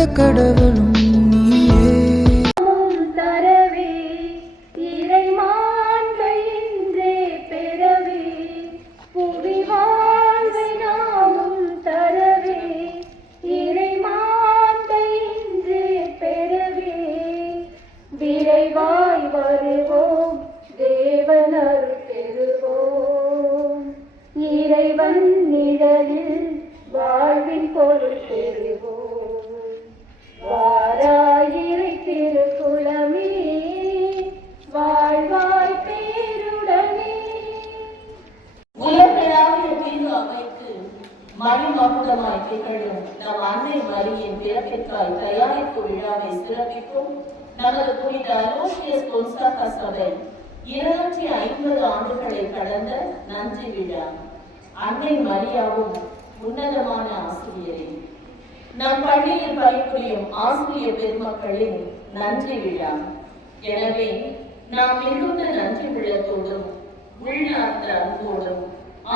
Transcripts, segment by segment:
கண்ட கடவுளும் நீயே. தரவே இறைமான்மை என்றே பெறவே புவி வாழ்வை நாமும் தரவே இறைமான்மை என்றே பெறவே விரைவாய் வருவோம் தேவனருள் பெறுவோம் இறைவன் நிழலில் வாழ்வின் பொருள் பெறுவோம் வாராயிரை திருக்குலமே வாழ்வாய் பேருடனே. உலகளாவிய தீர்வு அமைத்து மணிமகுடமாய் திகழும் நம் அன்னை மரியின் பிறப்பிற்காய் தயாரிப்பு விழாவை சிறப்பிக்கும் நமது புனித அலோசியஸ் பொன்சாகா சபை 250 ஆண்டுகளை கடந்த நன்றி விழா. அன்னை மரியாவும் உன்னதமான ஆசிரியரே, நம் பள்ளியில் பணிபுரியும் ஆசிரியர் பெருமக்களின் நன்றி விழா. எனவே நாம் மிகுந்த நன்றி விழத்தோடும் உள்ளார்ந்த அன்போடும்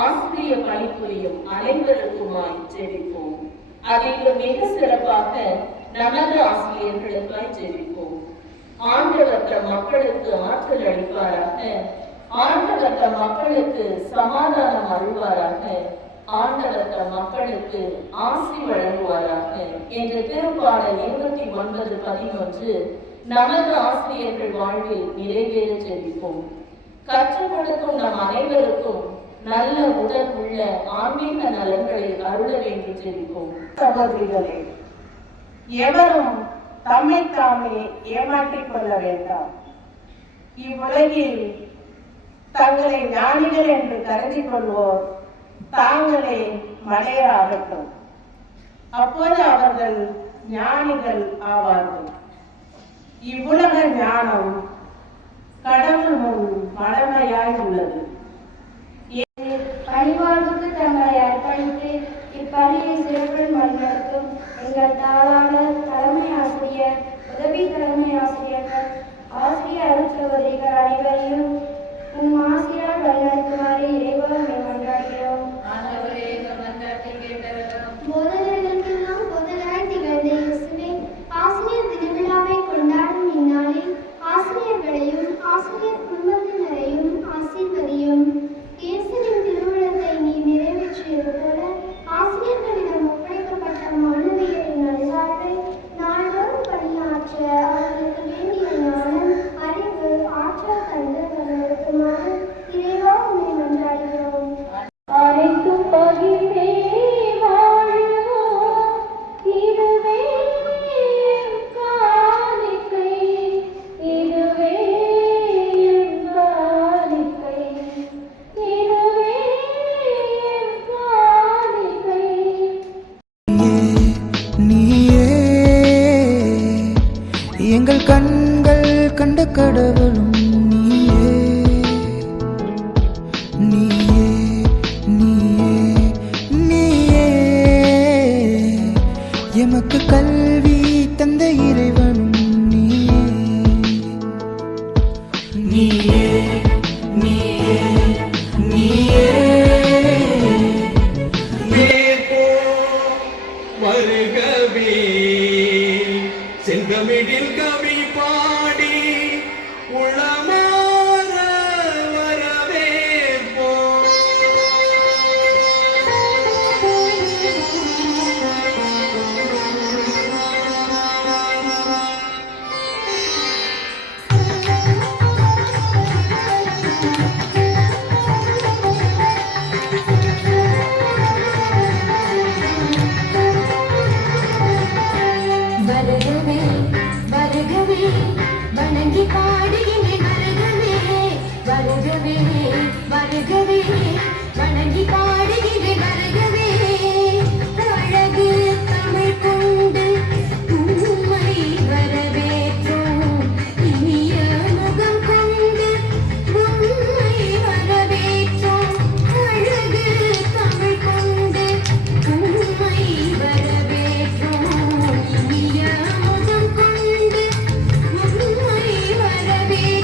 ஆசிரியர் பணிபுரியும் அனைவருக்குமாய் ஜெபிப்போம். அதிலும் மிக சிறப்பாக நமது ஆசிரியர்களுக்காய் ஜெபிப்போம். ஆண்டவர் தம் மக்களுக்கு ஆற்றல் அளிப்பாராக, ஆண்டவர் தம் மக்களுக்கு சமாதானம் அருள்வாராக, ஆண்டவர் தம் மக்களுக்கு ஆசி வழங்குவாராக என்ற திருப்பாடல் 89:11 நமது ஆசிரியர்கள் வாழ்வில் நிறைவேற ஜெபிப்போம். கற்றுக் கொடுக்கும் நம் அனைவருக்கும் நல்ல உடல் உள்ள ஆன்மீக நலன்களை அருள வேண்டும் ஜெபிப்போம். சகோதரிகளே, எவரும் தம்மை தாமே ஏமாற்றிக் கொள்ள வேண்டாம். இவ்வுலகில் தங்களை ஞானிகள் என்று கருதி கொள்வோர் தாங்களே மடையராகட்டும். அப்போது அவர்கள் ஞானிகள் ஆவார்கள். இவ்வுலக ஞானம் கடவுள் முன் மடமையாய் உள்ளது. பணிவாழ்வுக்கு தங்களை அர்ப்பணித்து இப்பணியை சிறப்புடன் வழிநடத்தும் எங்கள் தாளாளர், தலைமை ஆசிரியர், உதவி தலைமை ஆசிரியர்கள், ஆசிரியர் அருட்சகோதரிகள் அனைவரையும் உம் ஆசிரியர் வழிநடத்துமாறு இறைவன் மன்றாடுகிறோம். போதகர்களுக்கெல்லாம் போதகராய் திகழ்ந்த இயேசுவே, ஆசிரியர் திருவிழாவை கொண்டாடும் இந்நாளில் ஆசிரியர்களையும் ஆசிரியர் குடும்பத்தினரையும் ஆசீர்வதியும். இயேசுவின் திருவிழத்தை நீ நிறைவேற்றியது போல ஆசிரியர்களிடம் ஒப்படைக்கப்பட்ட மாணவியரின் நல்வாழ்வை நாள்தோறும் பணியாற்ற அவர்களுக்கு வேண்டிய ஞானம், அறிவு, ஆற்றல் தந்து வழிநடத்துமாறு இறைவா உம்மை மன்றாடுகிறோம். அனைத்தும் பகிர்ந்தே வாழ்வோம், இதுவே என் காணிக்கை, இதுவே என் காணிக்கை, இதுவே என் காணிக்கை. நீயே எங்கள் கண்கள் கண்ட கடவுளும் நீயே. நீயே நீயே நீயே எமக்கு கல்வி தந்த இறைவனும் நீயே. நீயே நீயே நீயே வருகவே செந்தமிழில் கவி பாடி உளமாற வரவேற்போம். வருகவே வருகவே வணங்கி பாடுகின்றேன். வருகவே வருகவே வருகவே வணங்கி பாடுகின்றேன். வருகவே அழகு தமிழ் கொண்டு உம்மை வரவேற்றோம். இனிய முகம் கொண்டு உம்மை வரவேற்றோம். அழகு தமிழ் கொண்டு உம்மை வரவேற்றோம். இனிய முகம் கொண்டு உம்மை வரவேற்றோம்.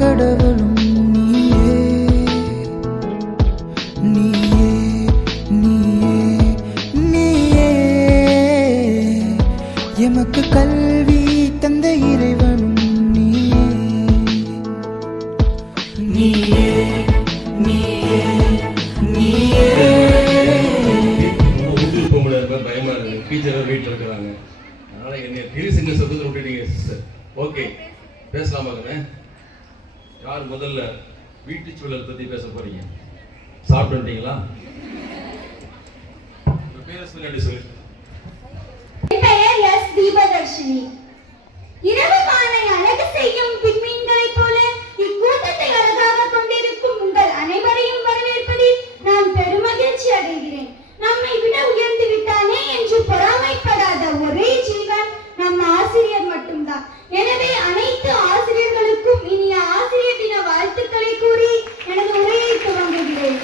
கடவுளும் நீயே நீயே நீயே நீயே எமக்கு கல்வி தந்த இறைவனும் நீயே நீயே நீயே நீயே வீட்டுக்கு போக முடியாது, பயமா இருக்கு. டீச்சர் வீட்டில் இருக்கிறாங்க, அதனால என்னை டிவிசிங்க சத்தத்தை விட்டுட்டீங்க சிஸ்டர். ஓகே, பேசலாமா கண்ணே? யார் முதல்ல வீட்டு சூழல் பத்தி பேச போறீங்க? சாப்பிட்டுட்டீங்களா? பேர் சொல்லி சொல்லு. என் பெயர் எஸ் தீபதர்ஷினி. இரவு வானை அழகு செய்யும் விண்மீன்களைப் போல இக்கூட்டத்தை அழகாக கொண்டிருக்கும் உங்கள் அனைவரையும் வரவேற்பதில் நான் பெருமகிழ்ச்சி அடைகிறேன். நம்மை விட உயர்ந்து விட்டானே என்று பொறாமைப்படாத ஒரே ஜீவன் நம் ஆசிரியர் மட்டும்தான். எனவே அனைத்து ஆசிரியர்களுக்கும் இனிய ஆசிரியர் தின வாழ்த்துக்களை கூறி எனது உரையை துவங்குகிறேன்.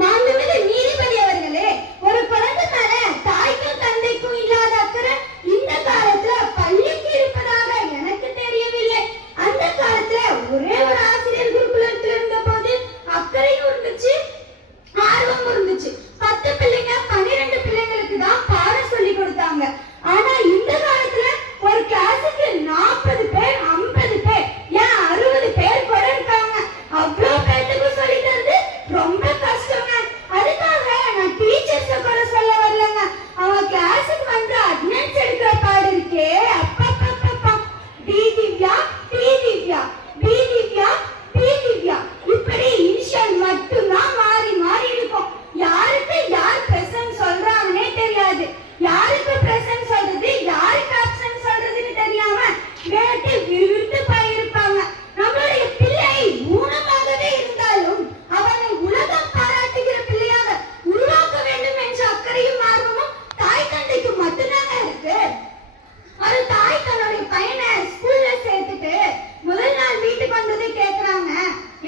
மாண்புமிகு நீதிபதி அவர்களே, ஒரு குழந்தை மேல தாய்க்கும் தந்தைக்கும் இல்லாத அக்கறை இந்த காலத்துல பள்ளிக்கு இருப்பதாக எனக்கு தெரியவில்லை. அந்த காலத்துல ஒரே ஒரு ஆசிரியர் குருகுலத்தில் இருந்த போது அக்கறையும் இருந்துச்சு, ஆர்வம் இருந்துச்சு. 10 பிள்ளைங்க 12 பிள்ளைங்களுக்கு தான் பாடம் சொல்லி கொடுத்தாங்க. ஆனா இந்த காலத்துல ஒரு கிளாஸுக்கு 40 பேர் 50 பேர் ஏன் 60 பேர் கூட இருக்காங்க. அவ்வளோ பேருக்கு சொல்லி தருது ரொம்ப கஷ்டங்க. அதுக்காக நான் டீச்சர்ஸ கூட சொல்ல வரலங்க. அவன் கிளாஸுக்கு வந்து அட்டெண்டன்ஸ் எடுக்கிற பாடு இருக்கே, அப்பப்பப்பப்பா. D Divya, D Divya, B Divya, B Divya, இப்படி இனிஷியல் மட்டும்தான் மாறி மாறி இருக்கும். யாருக்கு யார் பிரசன்ட் சொல்றாங்கன்னே தெரியாது. யாருக்கு பிரசன்ட் சொல்றது, யாருக்கு அப்சன்ட் சொல்றதுன்னு தெரியாம வேட்டு விழுந்து போயிருப்பாங்க. நம்மளுடைய பிள்ளை ஊனமாகவே இருந்தாலும் அவனை உலகம் பாராட்டுகிற பிள்ளையாக உருவாக்க வேண்டும் என்ற அக்கறையும் ஆர்வமும் தாய் தந்தைக்கு மட்டும்தாங்க இருக்கு. ஒரு தாய் தன்னுடைய பையனை ஸ்கூல்ல சேர்த்துட்டு முதல் நாள் வீட்டுக்கு வந்தது கேக்குறாங்க,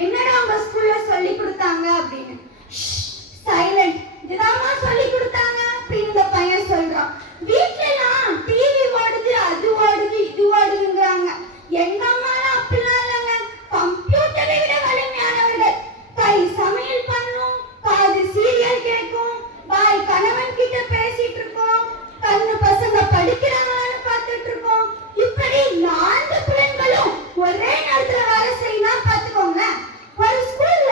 என்னடா உங்க ஸ்கூல்ல சொல்லி கொடுத்தாங்க அப்படின்னு. சைலண்ட். இதுதாம்மா சொல்லி கொடுத்தாங்க அப்படின்னு இந்த பையன் சொல்றான். வீட்டுல எல்லாம் டிவி ஓடுது, அது ஓடுது, இது ஓடுதுங்கிறாங்க. எங்க அம்மாலாம் அப்படிலாம் இல்லைங்க. கம்ப்யூட்டரை விட வலிமையானவர்கள். கை சமையல் பண்ணும், காது சீரியல் கேட்கும், பாய் கணவன் கிட்ட பேசிட்டு இருக்கோம், கண்ணு பசங்க படிக்கிறாங்களான்னு பார்த்துட்டு இருக்கோம். இப்படி 4 பிள்ளைங்களும் ஒரே நேரத்துல வேலை செய்யணும் பார்த்துக்கோங்க. ஒரு ஸ்கூல்ல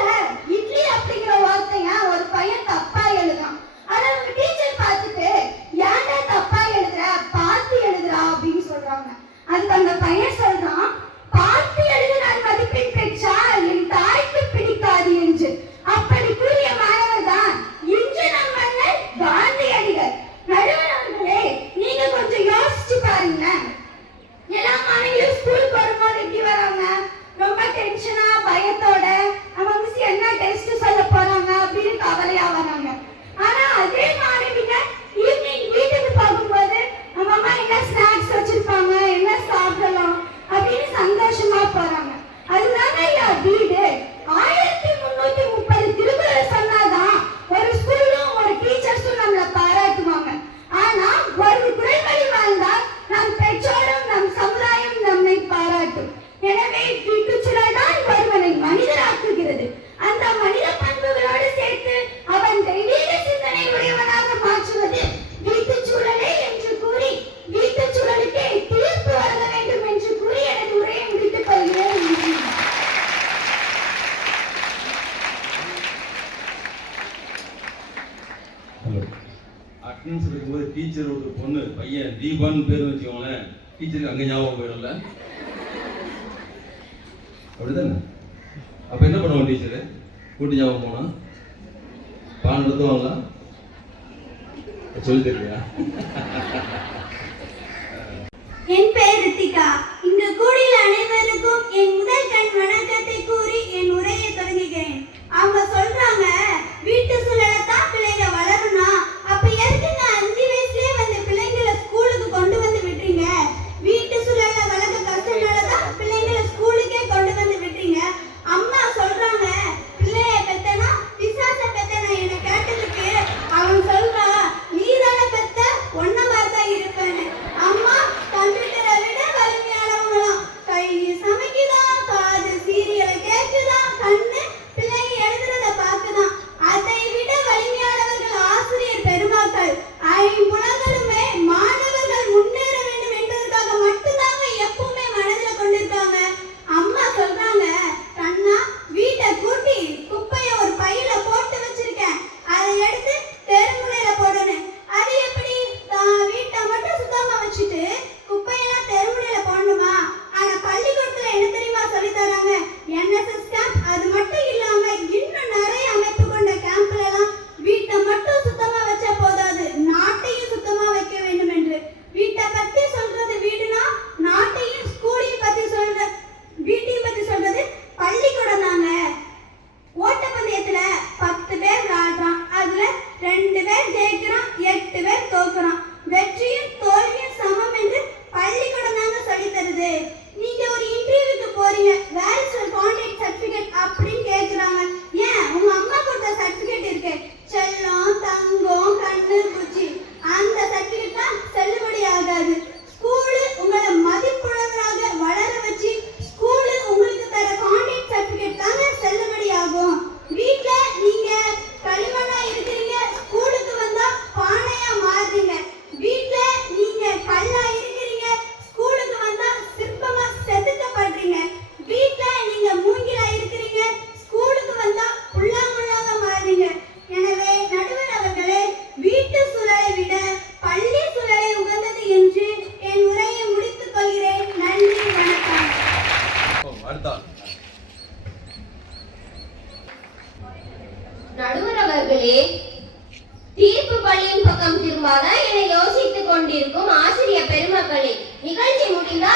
இட்லி அப்படிங்கிற வார்த்தைய ஒரு பையன் தப்பா எழுதுறான். ஆனா அவங்க டீச்சர் பார்த்துட்டு ஏன்டா தப்பா எழுதுற, பார்த்து எழுதுறா அப்படின்னு சொல்றாங்க. அதுக்கு அந்த பையன் சொல்றான், பார்த்து எழுதினால் மதிப்பெண் பெற்றால் என் தாய்க்கு பிடிக்காது என்று. அப்படி கூறிய மாணவர் தான் இன்று நம் மன்னர் காந்தியடிகள். நடுவர் அவர்களே, நீங்க கொஞ்சம் யோசிச்சு பாருங்க. எல்லா மாணவிகளும் ஸ்கூலுக்கு வரும்போது எப்படி வராங்க? ரொம்ப டென்ஷனா, பயத்தோட, நம்ம மிஸ் என்ன டெஸ்ட் சொல்ல போறாங்க அப்படின்னு கவலையா வராங்க. ஆனா அதே மாணவிங்க ஈவினிங் வீட்டுக்கு போகும்போது நம்ம அம்மா என்ன ஸ்நாக்ஸ் வச்சிருப்பாங்க, என்ன சாப்பிடலாம் அப்படின்னு சந்தோஷமா போறாங்க. அதுதாங்க ஐயா வீடு. 1330 திருக்குறளை சொன்னாதான் ஒரு ஸ்கூலும் ஒரு டீச்சர்ஸும் நம்மளை பாராட்டுவாங்க. ஆனா ஒரு குரல் வழி வாழ்ந்தால் நம் பெற்றோரும் நம் சமுதாயம் நம்மை பாராட்டும். எனவே வீட்டுச்சூழல் தான் ஒருவனை மனிதராக்குகிறது. அந்த மனித பண்புகளோடு சேர்த்து அவன் தெய்வீக சிந்தனை உடையவனாக மாற்றுவது வீட்டுச்சூழலே என்று கூறி வீட்டுச்சூழலுக்கே தீர்ப்பு வழங்க வேண்டும் என்று கூறி எனது உரையை முடித்துக் கொள்கிறேன். ஹலோ. அட்டெண்டன்ஸ் இருக்கும்போது டீச்சர் ஒரு பொண்ணு பையன் தீபான்னு பேர் வச்சுக்கோங்களேன், டீச்சருக்கு அங்கே ஞாபகம் போயிடும்ல, அப்படிதானே? அப்போ என்ன பண்ணுவோம்? டீச்சரு கூட்டி ஞாபகம் போனா பாடம் நடத்துவாங்களா? சொல்லி தெரியா? என் பெயர் ரித்திகா. இங்கு கூடிய அனைவருக்கும் என் முதல் கண் வணக்கத்தை கூறி என் உரையை தொடங்குகிறேன். அவங்க சொல்றாங்க, வீட்டு சூழலை தான் பிள்ளைங்க வளரும்னா, அப்ப எதுக்குங்க 5 வயசுலயே வந்து பிள்ளைங்களை ஸ்கூலுக்கு கொண்டு வந்து விட்டுறீங்க? வீட்டு சூழலை வளர்க்க கஷ்டனாலதான் பிள்ளைங்களை ஸ்கூலுக்கே கொண்டு வந்து விட்டுறீங்க. அம்மா சொல்றாங்க, பிள்ளைய பெத்தனா பிசாச பெத்தனா என்ன கேட்டதுக்கு அவன் சொல்றா, நீ தானே பெத்த, ஒன்ன மாதிரி தான் இருப்பேன்னு. அம்மா கம்ப்யூட்டரை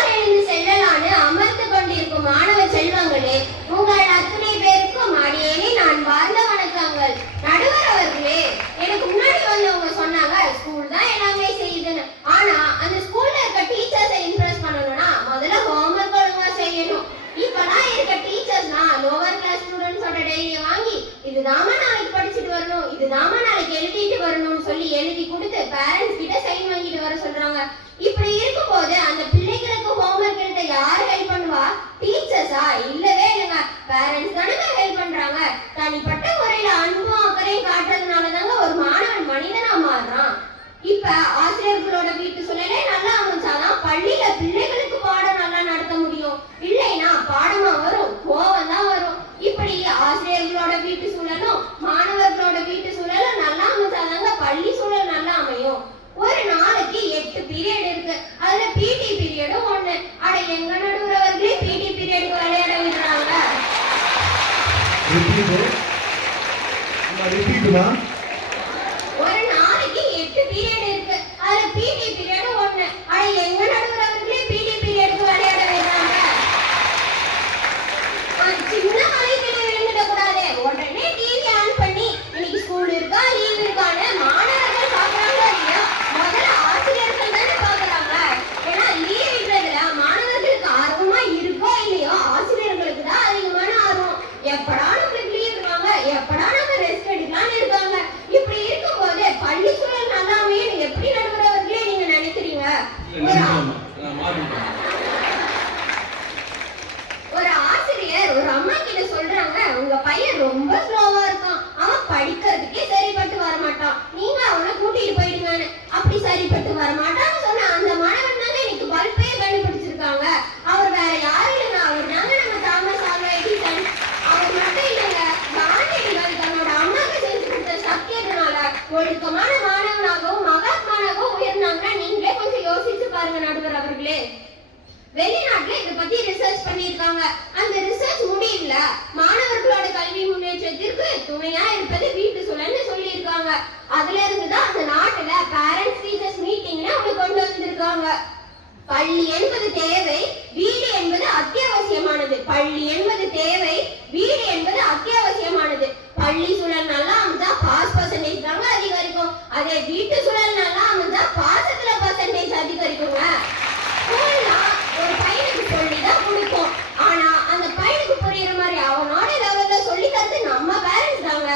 என்னால் எழுந்து செல்லலான்னு அமர்ந்து கொண்டிருக்கும் மாணவ செல்வங்களே, உங்கள் அத்தனை பேருக்கும் அடியேனே நான் வாழ்ந்த வணக்கங்கள். நடுவர் அவர்களே, எனக்கு முன்னாடி வந்தவங்க சொன்னாங்க ஸ்கூல் தான் எல்லாமே செய்யுதுன்னு. ஆனா அந்த ஸ்கூல்ல இருக்க டீச்சர்ஸை இம்ப்ரெஸ் பண்ணணும்னா முதல்ல ஹோம்ஒர்க் ஒழுங்கா செய்யணும். இப்பெல்லாம் இருக்க டீச்சர்ஸ்னா லோவர் கிளாஸ் ஸ்டூடெண்ட்ஸோட டைரியை வாங்கி இதுதாமா நாளைக்கு படிச்சுட்டு வரணும், இதுதாமா நாளைக்கு எழுதிட்டு வரணும்னு சொல்லி எழுதி கொடுத்து பேரண்ட்ஸ் கிட்ட சைன் வாங்கிட்டு வர சொல்றாங்க. இப்படி இருக்கும்போது அந்த பிள்ளைகளுக்கு ஹோம்ஒர்க் எழுத யாரு ஹெல்ப் பண்ணுவா? டீச்சர்ஸா? இல்லவே இல்லைங்க, பேரண்ட்ஸ் தானே ஹெல்ப் பண்றாங்க. தனிப்பட்ட முறையில அன்பும் அக்கறையும் காட்டுறதுனாலதாங்க ஒரு மாணவன் மனிதனா மாறுறான். இப்ப ஆசிரியர்களோட வீட்டு சூழலே நல்லா அமைச்சாதான் பள்ளியில பிள்ளைகளுக்கு பாடம் நல்லா நடத்த முடியும். இல்லைன்னா பாடமா வரும், கோவம் தான் வரும். இப்படி ஆசிரியர்களோட வீட்டு சூழலும் மாணவர்களோட வீட்டு சூழலும் நல்லா அமைச்சாதாங்க பள்ளி சூழல் நல்லா அமையும். ஒரு நாளைக்கு 8 பீரியட் இருக்கு, அதுல பிடி பீரியடும் ஒண்ணு. அட எங்க நடுவர்களே பிடி பீரியடுக்கு விளையாட விடுறாங்க. ஒரு நாளைக்கு 8 பீரியட் இருக்கு, அதுல பிடி பீரியடும் ஒண்ணு. அட எங்க நடுவர்களே பிடி பீரியடுக்கு விளையாட விடுறாங்க. ஒரு சின்ன மலைக்கில விழுந்துட கூடாதே, உடனே டிவி ஆன் பண்ணி இன்னைக்கு ஸ்கூல் இருக்கா லீவ் இருக்கான்னு மாணவர்கள் பாக்குறாங்க இல்லையா? முதல்ல ஆசிரியர்கள் தானே பாக்குறாங்க. ஏன்னா லீவ் விடுறதுல மாணவர்களுக்கு ஆர்வமா இருக்கோ இல்லையோ ஆசிரியர்களுக்கு தான் அதிகமான ஆர்வம். எப்படா நம்மளுக்கு லீவ் விடுவாங்க, எப்படா நம்ம ரெஸ்ட் எடுக்கலாம்னு இருக்காங்க. இப்படி இருக்கும்போது பள்ளி சூழல் நல்லா அமையும் எப்படி நடுவர்களே நீங்க நினைக்கிறீங்க? ஒரு ஆசிரியர் ஒரு அம்மா கிட்ட சொல்றாங்க, உங்க பையன் ரொம்ப ஸ்லோவா இருக்கான், அவன் படிக்கிறதுக்கே சரிப்பட்டு வரமாட்டான், நீங்க அவனை கூட்டிட்டு போயிடுங்கன்னு. அப்படி சரிப்பட்டு வரமாட்டான்னு சொன்ன அந்த மாணவன் தாங்க இன்னைக்கு பல்பே கண்டுபிடிச்சிருக்காங்க. அவர் வேற யாரும் இல்லைங்க, அவர் தாங்க நம்ம தாமஸ் ஆல்வா எடிசன். அவர் மட்டும் இல்லைங்க, காந்தியடிகள் தன்னோட அம்மாவுக்கு செஞ்சு கொடுத்த சத்தியத்தினால ஒழுக்கமான மாணவனாகவும் மகாத்மானாகவும் உயர்ந்தாங்கன்னா நீங்களே கொஞ்சம் யோசிச்சு பாருங்க நடுவர் அவர்களே. வெளிநாட்டுல இத பத்தி ரிசர்ச் பண்ணிருக்காங்க. அந்த ரிசர்ச் முடியல மாணவர்களோட கல்வி முன்னேற்றத்திற்கு துணையா இருப்பது வீட்டு சூழல்னு சொல்லியிருக்காங்க. அதுல இருந்துதான் அந்த நாட்டுல பேரண்ட்ஸ் டீச்சர்ஸ் மீட்டிங்னு அவங்க கொண்டு வந்திருக்காங்க. பள்ளி என்பது தேவை, வீடு என்பது அத்தியாவசியமானது. பள்ளி என்பது தேவை, வீடு என்பது அத்தியாவசியமானது. பள்ளி சூழல் நல்லா அமைஞ்சா பாஸ் பர்சன்டேஜ் தாங்க அதிகரிக்கும். அதே வீட்டு சூழல் நல்லா அமைஞ்சா பாசத்துல பர்சன்டேஜ் அதிகரிக்குங்க. ஸ்கூல்னா ஒரு பையனுக்கு சொல்லிதான் கொடுக்கும், ஆனா அந்த பையனுக்கு புரியுற மாதிரி அவனோட லெவல்ல சொல்லி தந்து நம்ம பேரண்ட்ஸ் தாங்க.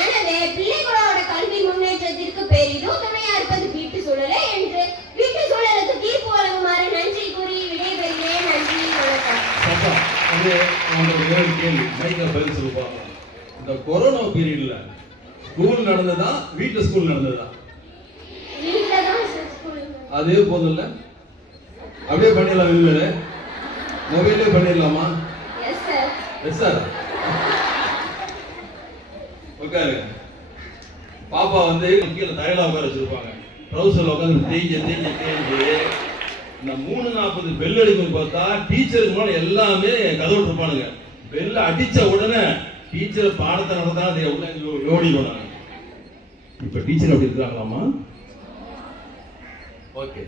எனவே பிள்ளைகளோட கல்வி முன்னேற்றத்திற்கு பெரிதும் துணையா இருப்பது வீட்டு சூழலே என்று வீட்டு சூழலுக்கு தீர்ப்பு வழங்குமாறு நன்றி கூறி விடைபெறுகிறேன். நன்றி, வணக்கம். இந்த கொரோனா பீரியட்ல ஸ்கூல் நடந்ததா வீட்டுல ஸ்கூல் நடந்ததா? வீட்ல தான் ஸ்கூல். அதே போதும்ல, அப்படியே பண்ணிடலாம். வெளியில மொபைலே பண்ணிடலாமா? Yes sir. Yes sir. உட்காரு. பாப்பா வந்து கீழே தயலா உட்கார வச்சிருப்பாங்க, ட்ரௌசர்ல உட்காந்து தேய்ஞ்சு இந்த 3:40 பெல் அடிக்கும் பார்த்தா டீச்சருக்கு முன்னாடி எல்லாமே கதவு இருப்பானுங்க. பெல்ல அடிச்ச உடனே டீச்சர் பாடத்தை நடந்தா அதை ஓடி போனாங்க. இப்ப டீச்சர் அப்படி இருக்கிறாங்களாமா? ஓகே.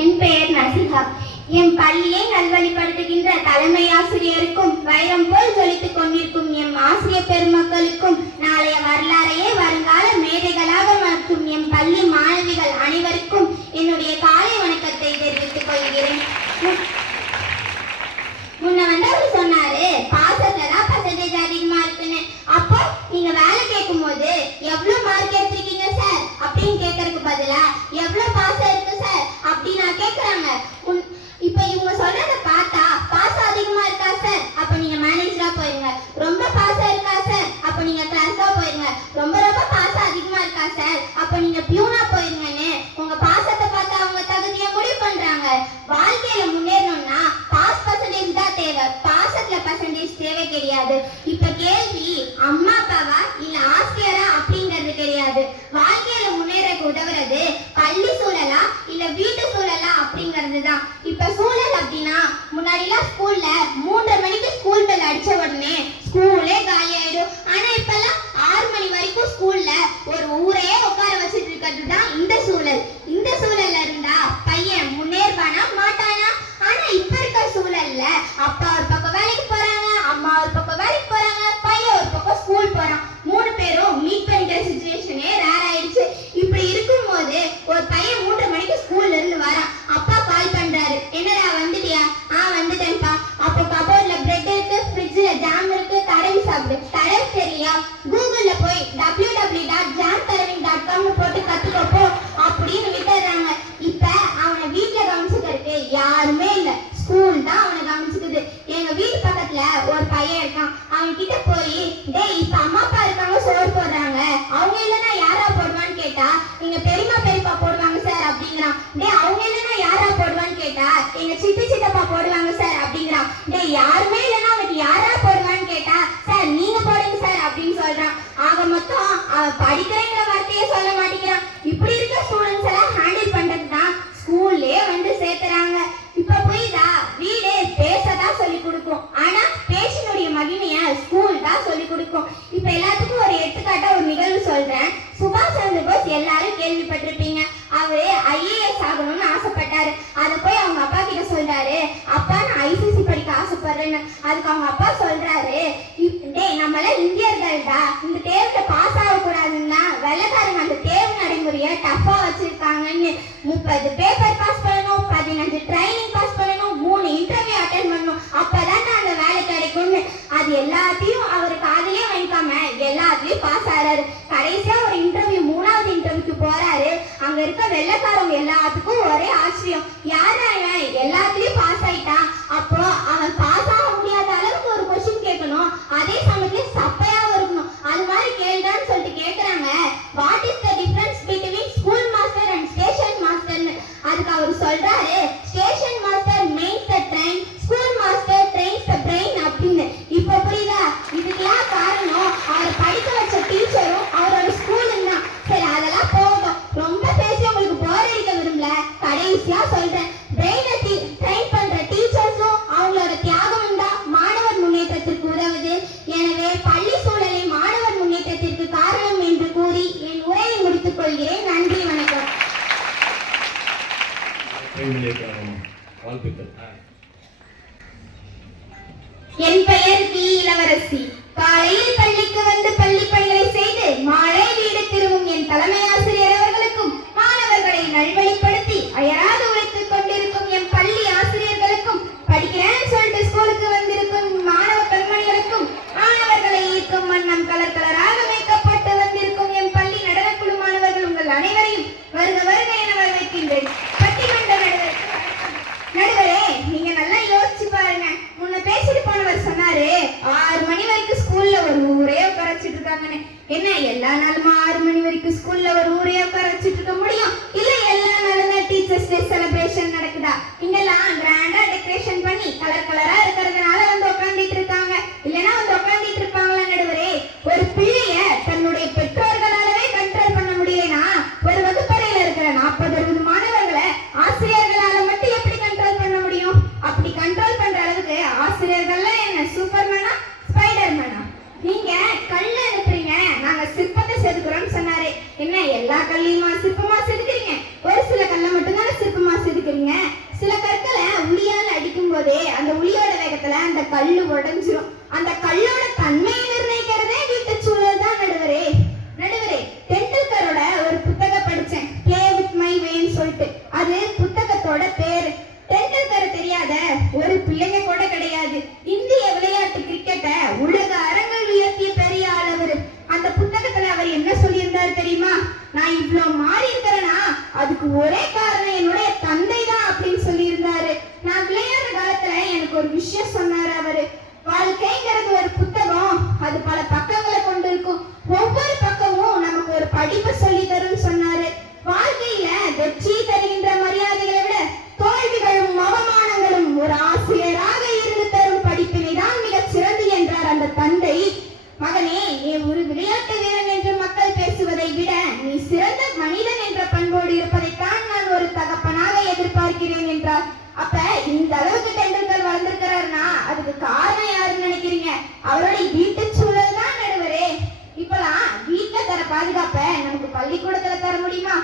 என் பெயர் நசிகா. என் பள்ளியை நல்வழிப்படுத்துகின்ற தலைமை ஆசிரியருக்கும் வைரம் போல் ஜொலித்துக் கொண்டிருக்கும் எம் ஆசிரியர் பெருமக்களுக்கும் நாளைய வரலாறையே வருங்கால மேதைகளாக மாற்றும் எம் பள்ளி மாணவிகள் அனைவருக்கும் என்னுடைய காலை வணக்கத்தை தெரிவித்துக் கொள்கிறேன். முன்ன வந்தவர் சொன்னாரு பாசத்துலதான் பர்சன்டேஜ் அதிகமா இருக்குன்னு. அப்போ நீங்க வேலை கேட்கும் போது எவ்வளவு மார்க் எடுத்திருக்கீங்க சார் அப்படின்னு கேட்கறதுக்கு பதிலா எவ்வளவு பாஸ் இருக்கு சார் அப்படின்னு நான் கேட்கறாங்க. இப்ப இவங்க சொல்றத பார்த்தா பாஸ் அதிகமா இருக்கா சார், அப்ப நீங்க மேனேஜரா போயிருங்க. ரொம்ப பாஸ் இருக்கா சார், அப்ப நீங்க கிளாஸ்கா போயிருங்க. ரொம்ப ரொம்ப பாஸ் அதிகமா இருக்கா சார், அப்ப நீங்க பியூனா போயிருங்கன்னு உங்க பாசத்தை பார்த்தா அவங்க தகுதியா முடிவு பண்றாங்க. வாழ்க்கையில முன்னேறணும்னா பாஸ் பர்சன்டேஜ் தான் தேவை, பாசத்துல பர்சன்டேஜ் தேவை கிடையாது. இப்ப கேள்வி அம்மா அப்பாவா இல்ல ஆசிரியரா அப்படிங்கிறது கிடையாது. வாழ்க்கையில முன்னேறக்கு உதவுறது பள்ளி சூழலா இல்ல வீட்டு சூழலா அப்படிங்கிறது தான். யாருமே இல்லைன்னா அவனுக்கு யாரா போடுவான்னு கேட்டா சார் நீங்க போடுங்க சார் அப்படின்னு சொல்றான். ஆக மொத்தம் அவன் படிக்கிறேங்கிற வார்த்தையே சொல்ல மாட்டேங்கிறான். இப்படி இருக்க ஸ்டூடெண்ட்ஸ் எல்லாம் ஹேண்டில் பண்றது தான் ஸ்கூல்லே வந்து சேர்த்துறாங்க. இப்ப புரியுதா? வீடு பேசதான் சொல்லி கொடுக்கும், ஆனா பேச்சினுடைய மகிமைய ஸ்கூல் தான் சொல்லி கொடுக்கும். இப்ப எல்லாத்துக்கும் ஒரு எடுத்துக்காட்டா ஒரு நிகழ்வு சொல்றேன். சுபாஷ் சந்திர போஸ் எல்லாரும் கேள்விப்பட்டிருப்பீங்க. அவரு IAS ஆகணும்னு ஆசைப்பட்டாரு. அதை போய் அவங்க அப்பா கிட்ட சொல்றாரு, அப்பா நான் ICC படிக்க ஆசைப்படுறேன்னு. அதுக்கு அவங்க அப்பா சொல்றாரு, டேய் நம்மள இந்தியர்கள்டா, இந்த தேர்வுல பாஸ் ஆகக்கூடாதுன்னா வெள்ளக்காரங்க அந்த தேர்வு நடைமுறைய டஃபா வச்சிருக்காங்கன்னு 30 பேப்பர் பாஸ் பண்ணணும், 15 ட்ரைனிங் பாஸ் பண்ணணும், 3 இன்டர்வியூ அட்டென்ட் பண்ணணும், அப்பதான் அந்த வேலை கிடைக்கும்னு. அது எல்லாத்தையும் அவர் காதலே வாங்கிக்காம எல்லாத்துலயும் பாஸ் ஆறாரு. கடைசியா ஒரு இன்டர்வியூ 3வது இன்டர்வியூக்கு போறாரு. அங்க இருக்க வெள்ளக்காரங்க எல்லாத்துக்கும் ஒரே ஆச்சரியம், யாரா இவன் எல்லாத்துலயும் பாஸ் ஆயிட்டான். அப்போ அவன் பாஸ் ஆக முடியாத அளவுக்கு ஒரு கொஸ்டின் கேட்கணும், அதே சமயத்துல சப்பையாவும் இருக்கணும். அது மாதிரி கேள்வின்னு சொல்லிட்டு கேக்குறாங்க, what is the difference between school master and station மாஸ்டர்னு. அதுக்கு அவர் சொல்றாரு, station master mains the train, school master trains the brain அப்படின்னு. இப்ப புரியுதா? இதுக்கெல்லாம் காரணம் அவர் படிக்க வச்ச டீச்சரும் அவரோட ஸ்கூலும் தான். சரி அதெல்லாம் போகும், ரொம்ப பேசி உங்களுக்கு போர் அடிக்க விரும்பல. கடைசியா சொல்றேன், பிரெயினை ட்ரெயின் பண்ற டீச்சர்ஸும் அவங்களோட தியாகமும் தான் மாணவர் முன்னேற்றத்திற்கு உதவுது. எனவே பள்ளி சூழலை மாணவர் முன்னேற்றத்திற்கு காரணம் என்று கூறி என் உரையை முடித்துக் கொள்கிறேன். நன்றி, வணக்கம். என் பெயர் வி. இளவரசி. காலையில் பள்ளிக்கு வந்து பள்ளி பணிகளை செய்து மாலை வீடு திரும்பும் என் தலைமை ஆசிரியர் அவர்களுக்கும் மாணவர்களை நல்வழிப்படுத்தி அயராது உழைத்துக் கொண்டிருக்கும் என் பள்ளி ஆசிரியர்களுக்கும் படிக்கிறேன்னு சொல்லிட்டு ஸ்கூலுக்கு வந்திருக்கும் மாணவ கண்மணிகளுக்கும் மாணவர்களை ஈர்க்கும் வண்ணம் கலர் கலராக மேக்கப்பட்டு வந்திருக்கும் என் பள்ளி நடனக்குழு மாணவர்கள் உங்கள் அனைவரையும் வருக வருக என வரவேற்கின்றேன். பட்டிமன்ற நடுவரே, நீங்க நல்லா யோசிச்சு பாருங்க. முன்ன பேசிட்டு போனவர் சொன்னாரு 6 மணி வரைக்கும் ஸ்கூல்ல ஒரு ஊரே உட்கார வச்சிட்டு இருக்காங்கன்னு. என்ன எல்லா நாளும் 6 மணி வரைக்கும் ஸ்கூல்ல ஒரு ஊரே உட்கார வச்சிட்டு இருக்க முடியும்? இல்ல எல்லா நாளும் டீச்சர்ஸ் டே செலிப்ரேஷன் நடக்குதா? இங்கெல்லாம் கிராண்டா டெக்கரேஷன் பண்ணி கலர் கலரா இருக்கிறதுனால வந்து உட்காந்துட்டு இருக்காங்க. இல்லைன்னா வந்து உட்காந்துட்டு இருப்பாங்களா நடுவரே? ஒரு பிள்ளைய தன்னுடைய பெற்றோர்களாலவே கண்ட்ரோல் பண்ண முடியலனா ஒரு வகுப்பறையில இருக்கிற 40-60 மாணவர்களை ஆசிரியர்களால மட்டும் எப்படி கண்ட்ரோல் பண்ண முடியும்? அப்படி கண்ட்ரோல் பண்ற அளவுக்கு ஆசிரியர்கள்லாம் என்ன சூப்பர்மேனா, ஸ்பைடர்மேனா? நீங்க கல்ல அனுப்புறீங்க, நாங்க சிற்பத்தை செதுக்குறோம்னு சொன்னாரு. என்ன எல்லா கல்லையுமா சிற்பமா செதுக்குறீங்க? ஒரு சில கல்லை மட்டும் தானே சிற்பமா செதுக்குறீங்க. சில கற்களை உளியால அடிக்கும் போதே அந்த உளியோட வேகத்துல அந்த கல்லு உடைஞ்சிரும். அந்த கல்லோட தன்மையை நிர்ணயிக்கிறதே வீட்டு சூழல் தான் நடுவரே. நடுவரே, டெண்டுல்கரோட ஒரு புத்தகம் படிச்சேன், பிளே வித் மை வேன்னு சொல்லிட்டு. அது புத்தகத்தோட பேரு. டெண்டுல்கர் தெரியாத ஒரு பிள்ளைங்க கூட கிடையாது. இந்திய விளையாட்டு கிரிக்கெட்டை உலக அரங்கில் உயர்த்திய பெரிய ஆளவர். அந்த புத்தகத்துல அவர் என்ன சொல்லியிருந்தார் தெரியுமா? நான் இவ்வளவு மாறி இருக்கிறேன்னா அதுக்கு ஒரே காரணம் என்னுடைய தந்தை தான் அப்படின்னு சொல்லியிருந்தாரு. நான் விளையாடுற காலத்துல எனக்கு ஒரு விஷயம் சொன்னாரு அவரு. வாழ்க்கைங்கிறது ஒரு புத்தகம், அது பல பக்கங்களை கொண்டு இருக்கும். ஒவ்வொரு பக்கமும் நமக்கு ஒரு படிப்பு சொல்லி தரும் சொன்னாரு. வாழ்க்கையில வெற்றி தருகின்ற மரியாதைகளை விட தோல்விகளும் அவமானங்களும் ஒரு ஆசிரியராக இருந்து தரும் படிப்பினை தான் மிகச் சிறந்து என்றார் அந்த தந்தை. மகனே, நீ ஒரு விளையாட்டு வீரன் என்று மக்கள் பேசுவதை விட நீ சிறந்த மனிதன் என்ற பண்போடு இருப்பதைத்தான் நான் ஒரு தகப்பனாக எதிர்பார்க்கிறேன் என்றார். அப்ப இந்த அளவுக்கு டெண்டுல்கர் வளர்ந்திருக்கிறாருன்னா அதுக்கு காரணம் யாருன்னு நினைக்கிறீங்க? அவருடைய வீட்டு சூழல் தான் நடுவரே. இப்பெல்லாம் வீட்டுல தர பாதுகாப்ப நமக்கு பள்ளிக்கூடத்துல தர முடியுமா?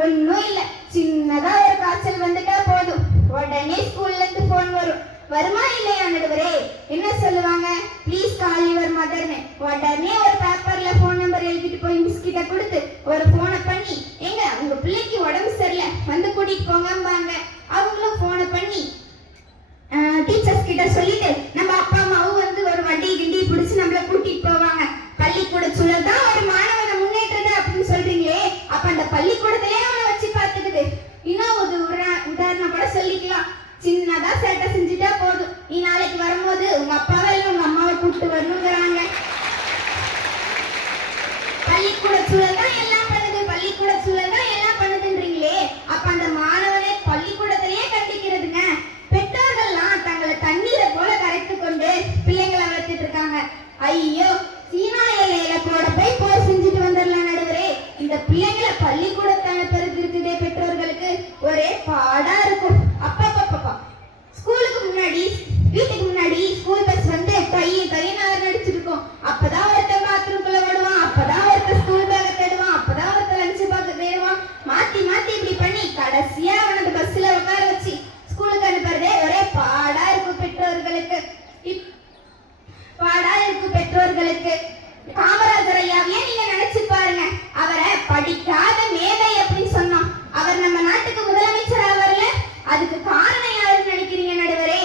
ஒன்னும் இல்ல. சின்னதா ஒரு காய்ச்சல் வந்துட்டா போதும், உடனே ஸ்கூல்ல இருந்து போன் வரும். வருமா இல்லையா நடுவரே? என்ன சொல்லுவாங்க? ப்ளீஸ் கால் யுவர் மதர்னு. உடனே ஒரு பேப்பர்ல போன் நம்பர் எழுதிட்டு போய் மிஸ் கிட்ட கொடுத்து ஒரு போனை பண்ணி, எங்க உங்க பிள்ளைக்கு உடம்பு சரியில்லை வந்து கூட்டிட்டு போங்கம்பாங்க. அவங்களும் போனை பண்ணி டீச்சர்ஸ் கிட்ட சொல்லிட்டு நம்ம அப்பா அம்மாவும் வந்து ஒரு வண்டி கிண்டி பிடிச்சு நம்மள கூட்டிட்டு போவாங்க. பள்ளிக்கூட சூழல் தான் ஒரு மாணவனை முன்னேற்றது அப்படின்னு சொல்றீங்களே, அப்ப அந்த பள்ளிக்கூடத்திலே அவனை வச்சு பார்த்துக்குது. இன்னும் ஒரு உதாரணம் கூட சொல்லிக்கலாம். சின்னதா சேட்டை செஞ்சுட்டா போதும், நீ நாளைக்கு வரும்போது உங்க அப்பாவை இல்லை உங்க அம்மாவை கூப்பிட்டு வரணுங்கிறாங்க. பள்ளிக்கூட சூழல் தான் எல்லாம் பண்ணுது, பள்ளிக்கூட சூழல் தான் எல்லாம் பண்ணுதுன்றீங்களே, அப்ப அந்த மாணவனை பள்ளிக்கூடத்திலேயே கண்டிக்கிறதுங்க. பெற்றோர்கள்லாம் தங்களை தண்ணீரை போல கரைத்து ஒரே பாடா இருக்கும். அப்பா ஸ்கூலுக்கு முன்னாடி வீட்டுக்கு முன்னாடி ஸ்கூல் பஸ் வந்து கையை நடிச்சிருக்கும். அப்பதான் ஒருத்தன் பாத்ரூம்குள்ள ஓடுவான், அப்பதான் ஒருத்தன் ஸ்கூல் பேக தேடுவான், அப்பதான் ஒருத்தன் லஞ்ச் பாக்ஸ் தேடுவான். மாத்தி இப்படி பண்ணி கடைசியா அவனது பஸ்ல உட்கார வச்சு ஸ்கூலுக்கு அனுப்புறதே ஒரே பாடா இருக்கும் பெற்றோர்களுக்கு. காமராஜர் ஐயாவையே நீங்க நினைச்சு பாருங்க. அவரை படிக்காத மேதை அப்படின்னு சொன்னோம். அவர் நம்ம நாட்டுக்கு முதலமைச்சர் ஆவர்ல, அதுக்கு காரணம் யாருன்னு நினைக்கிறீங்க நடுவரே?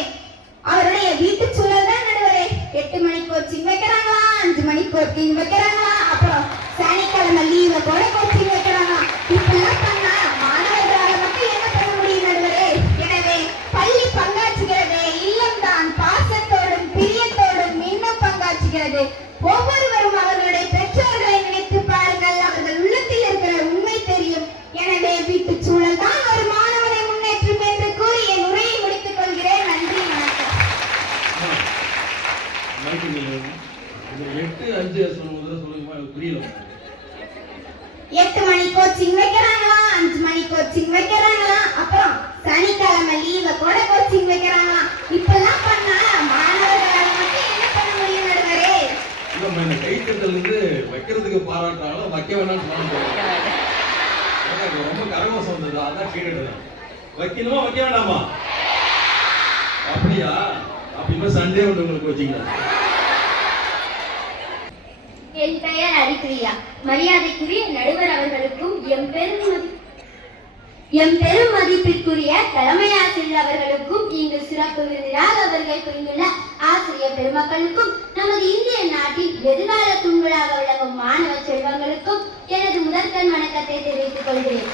அவருடைய வீட்டு சூழல் தான் நடுவரே. 8 மணிக்கு கோச்சிங் வைக்கிறாங்களா, 5 மணிக்கு கோச்சிங் வைக்கிறாங்களா, அப்புறம் சனிக்கிழமை லீவ கூட கோச்சிங் வைக்கிறாங்களா. இப்பெல்லாம் பண்ணா மாணவர்களால மட்டும் என்ன பண்ண முடியும் நடுவரே? எனவே பள்ளி பங்காற்றுகிறது, இல்லம் தான் பாசத்தோடும் பிரியத்தோடும் இன்னும் பங்காற்றுகிறது. ஒவ்வொருவரும் அவர்களுடைய பெற்றோர்களை நினைத்து பாருங்கள், அவர்கள் உள்ளத்தில் இருக்கிற உண்மை தெரியும். எனவே வீட்டு சூழல் தான் ஒரு மாணவனை முன்னேற்றும் என்று கூறி என் உரையை முடித்துக் கொள்கிறேன். நன்றி, வணக்கம். 8 மணி கோச்சிங் வைக்கிறாங்களா, 5 மணி கோச்சிங் வைக்கிறாங்களா, அப்புறம் சனிக்கிழமை லீவ கூட கோச்சிங் வைக்கிறாங்களா. இப்பெல்லாம் பண்ணா மாணவர்களால மட்டும் என்ன பண்ண முடியும் நடுவரே? இந்த கைத்தட்டல் வந்து வைக்கிறதுக்கு பாராட்டாலும் வைக்க வேணாம்னு சொன்னாங்க. ரொம்ப கரகோசம் வந்தது, அதான் கேட்டுட்டு வைக்கணுமா வைக்க வேண்டாமா? அப்படியா? அப்படிமா சண்டே வந்து உங்களுக்கு வச்சுக்கலாம். என் பெயர் ஹரிப்பிரியா. மரியாதைக்குரிய நடுவர் அவர்களுக்கும் எம் பெரும் மதிப்பிற்குரிய தலைமை ஆசிரியர் அவர்களுக்கும் இங்கு சிறப்பு விருந்தினர் அவர்கள் புரிந்துள்ள ஆசிரியர் பெருமக்களுக்கும் நமது இந்திய நாட்டின் எதிர்கால தூண்களாக விளங்கும் மாணவ செல்வங்களுக்கும் எனது முதற்கண் வணக்கத்தை தெரிவித்துக் கொள்கிறேன்.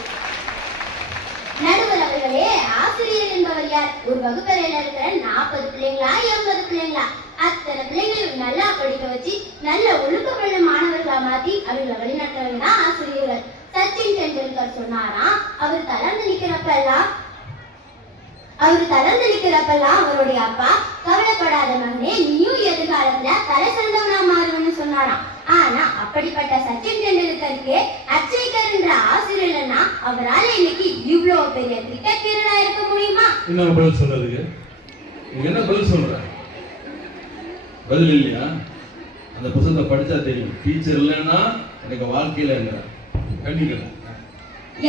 நடுவர் அவர்களே, ஆசிரியர் என்பவர் யார்? ஒரு வகுப்பறையில இருக்கிற 40 பிள்ளைங்களா 80 பிள்ளைங்களா, அத்தனை பிள்ளைங்களும் நல்லா படிக்க வச்சு நல்ல ஒழுக்கமுள்ள மாணவர்களா மாத்தி அவர்களை வழிநடத்துறவங்க தான் ஆசிரியர்கள். சச்சின் டெண்டுல்கர் சொன்னாராம், அவர் தளர்ந்து நிக்கிறப்பெல்லாம் அவருடைய அப்பா, கவலைப்படாத மகனே, நீயும் எதிர்காலத்துல தலை சிறந்தவனா மாறுவன்னு சொன்னாராம். ஆனா அப்படிப்பட்ட சச்சின் டெண்டுல்கருக்கு அச்சைக்கர் என்ற ஆசிரியர் இல்லைன்னா அவரால் இன்னைக்கு இவ்வளவு பெரிய கிரிக்கெட் வீரரா இருக்க முடியுமா? என்ன பதில் சொல்றதுக்கு? என்ன பதில் சொல்ற? பதில் இல்லையா? அந்த புத்தகத்தை படிச்சா தெரியும். டீச்சர் இல்லைன்னா எனக்கு வாழ்க்கையில என்ன கண்டிக்கணும்.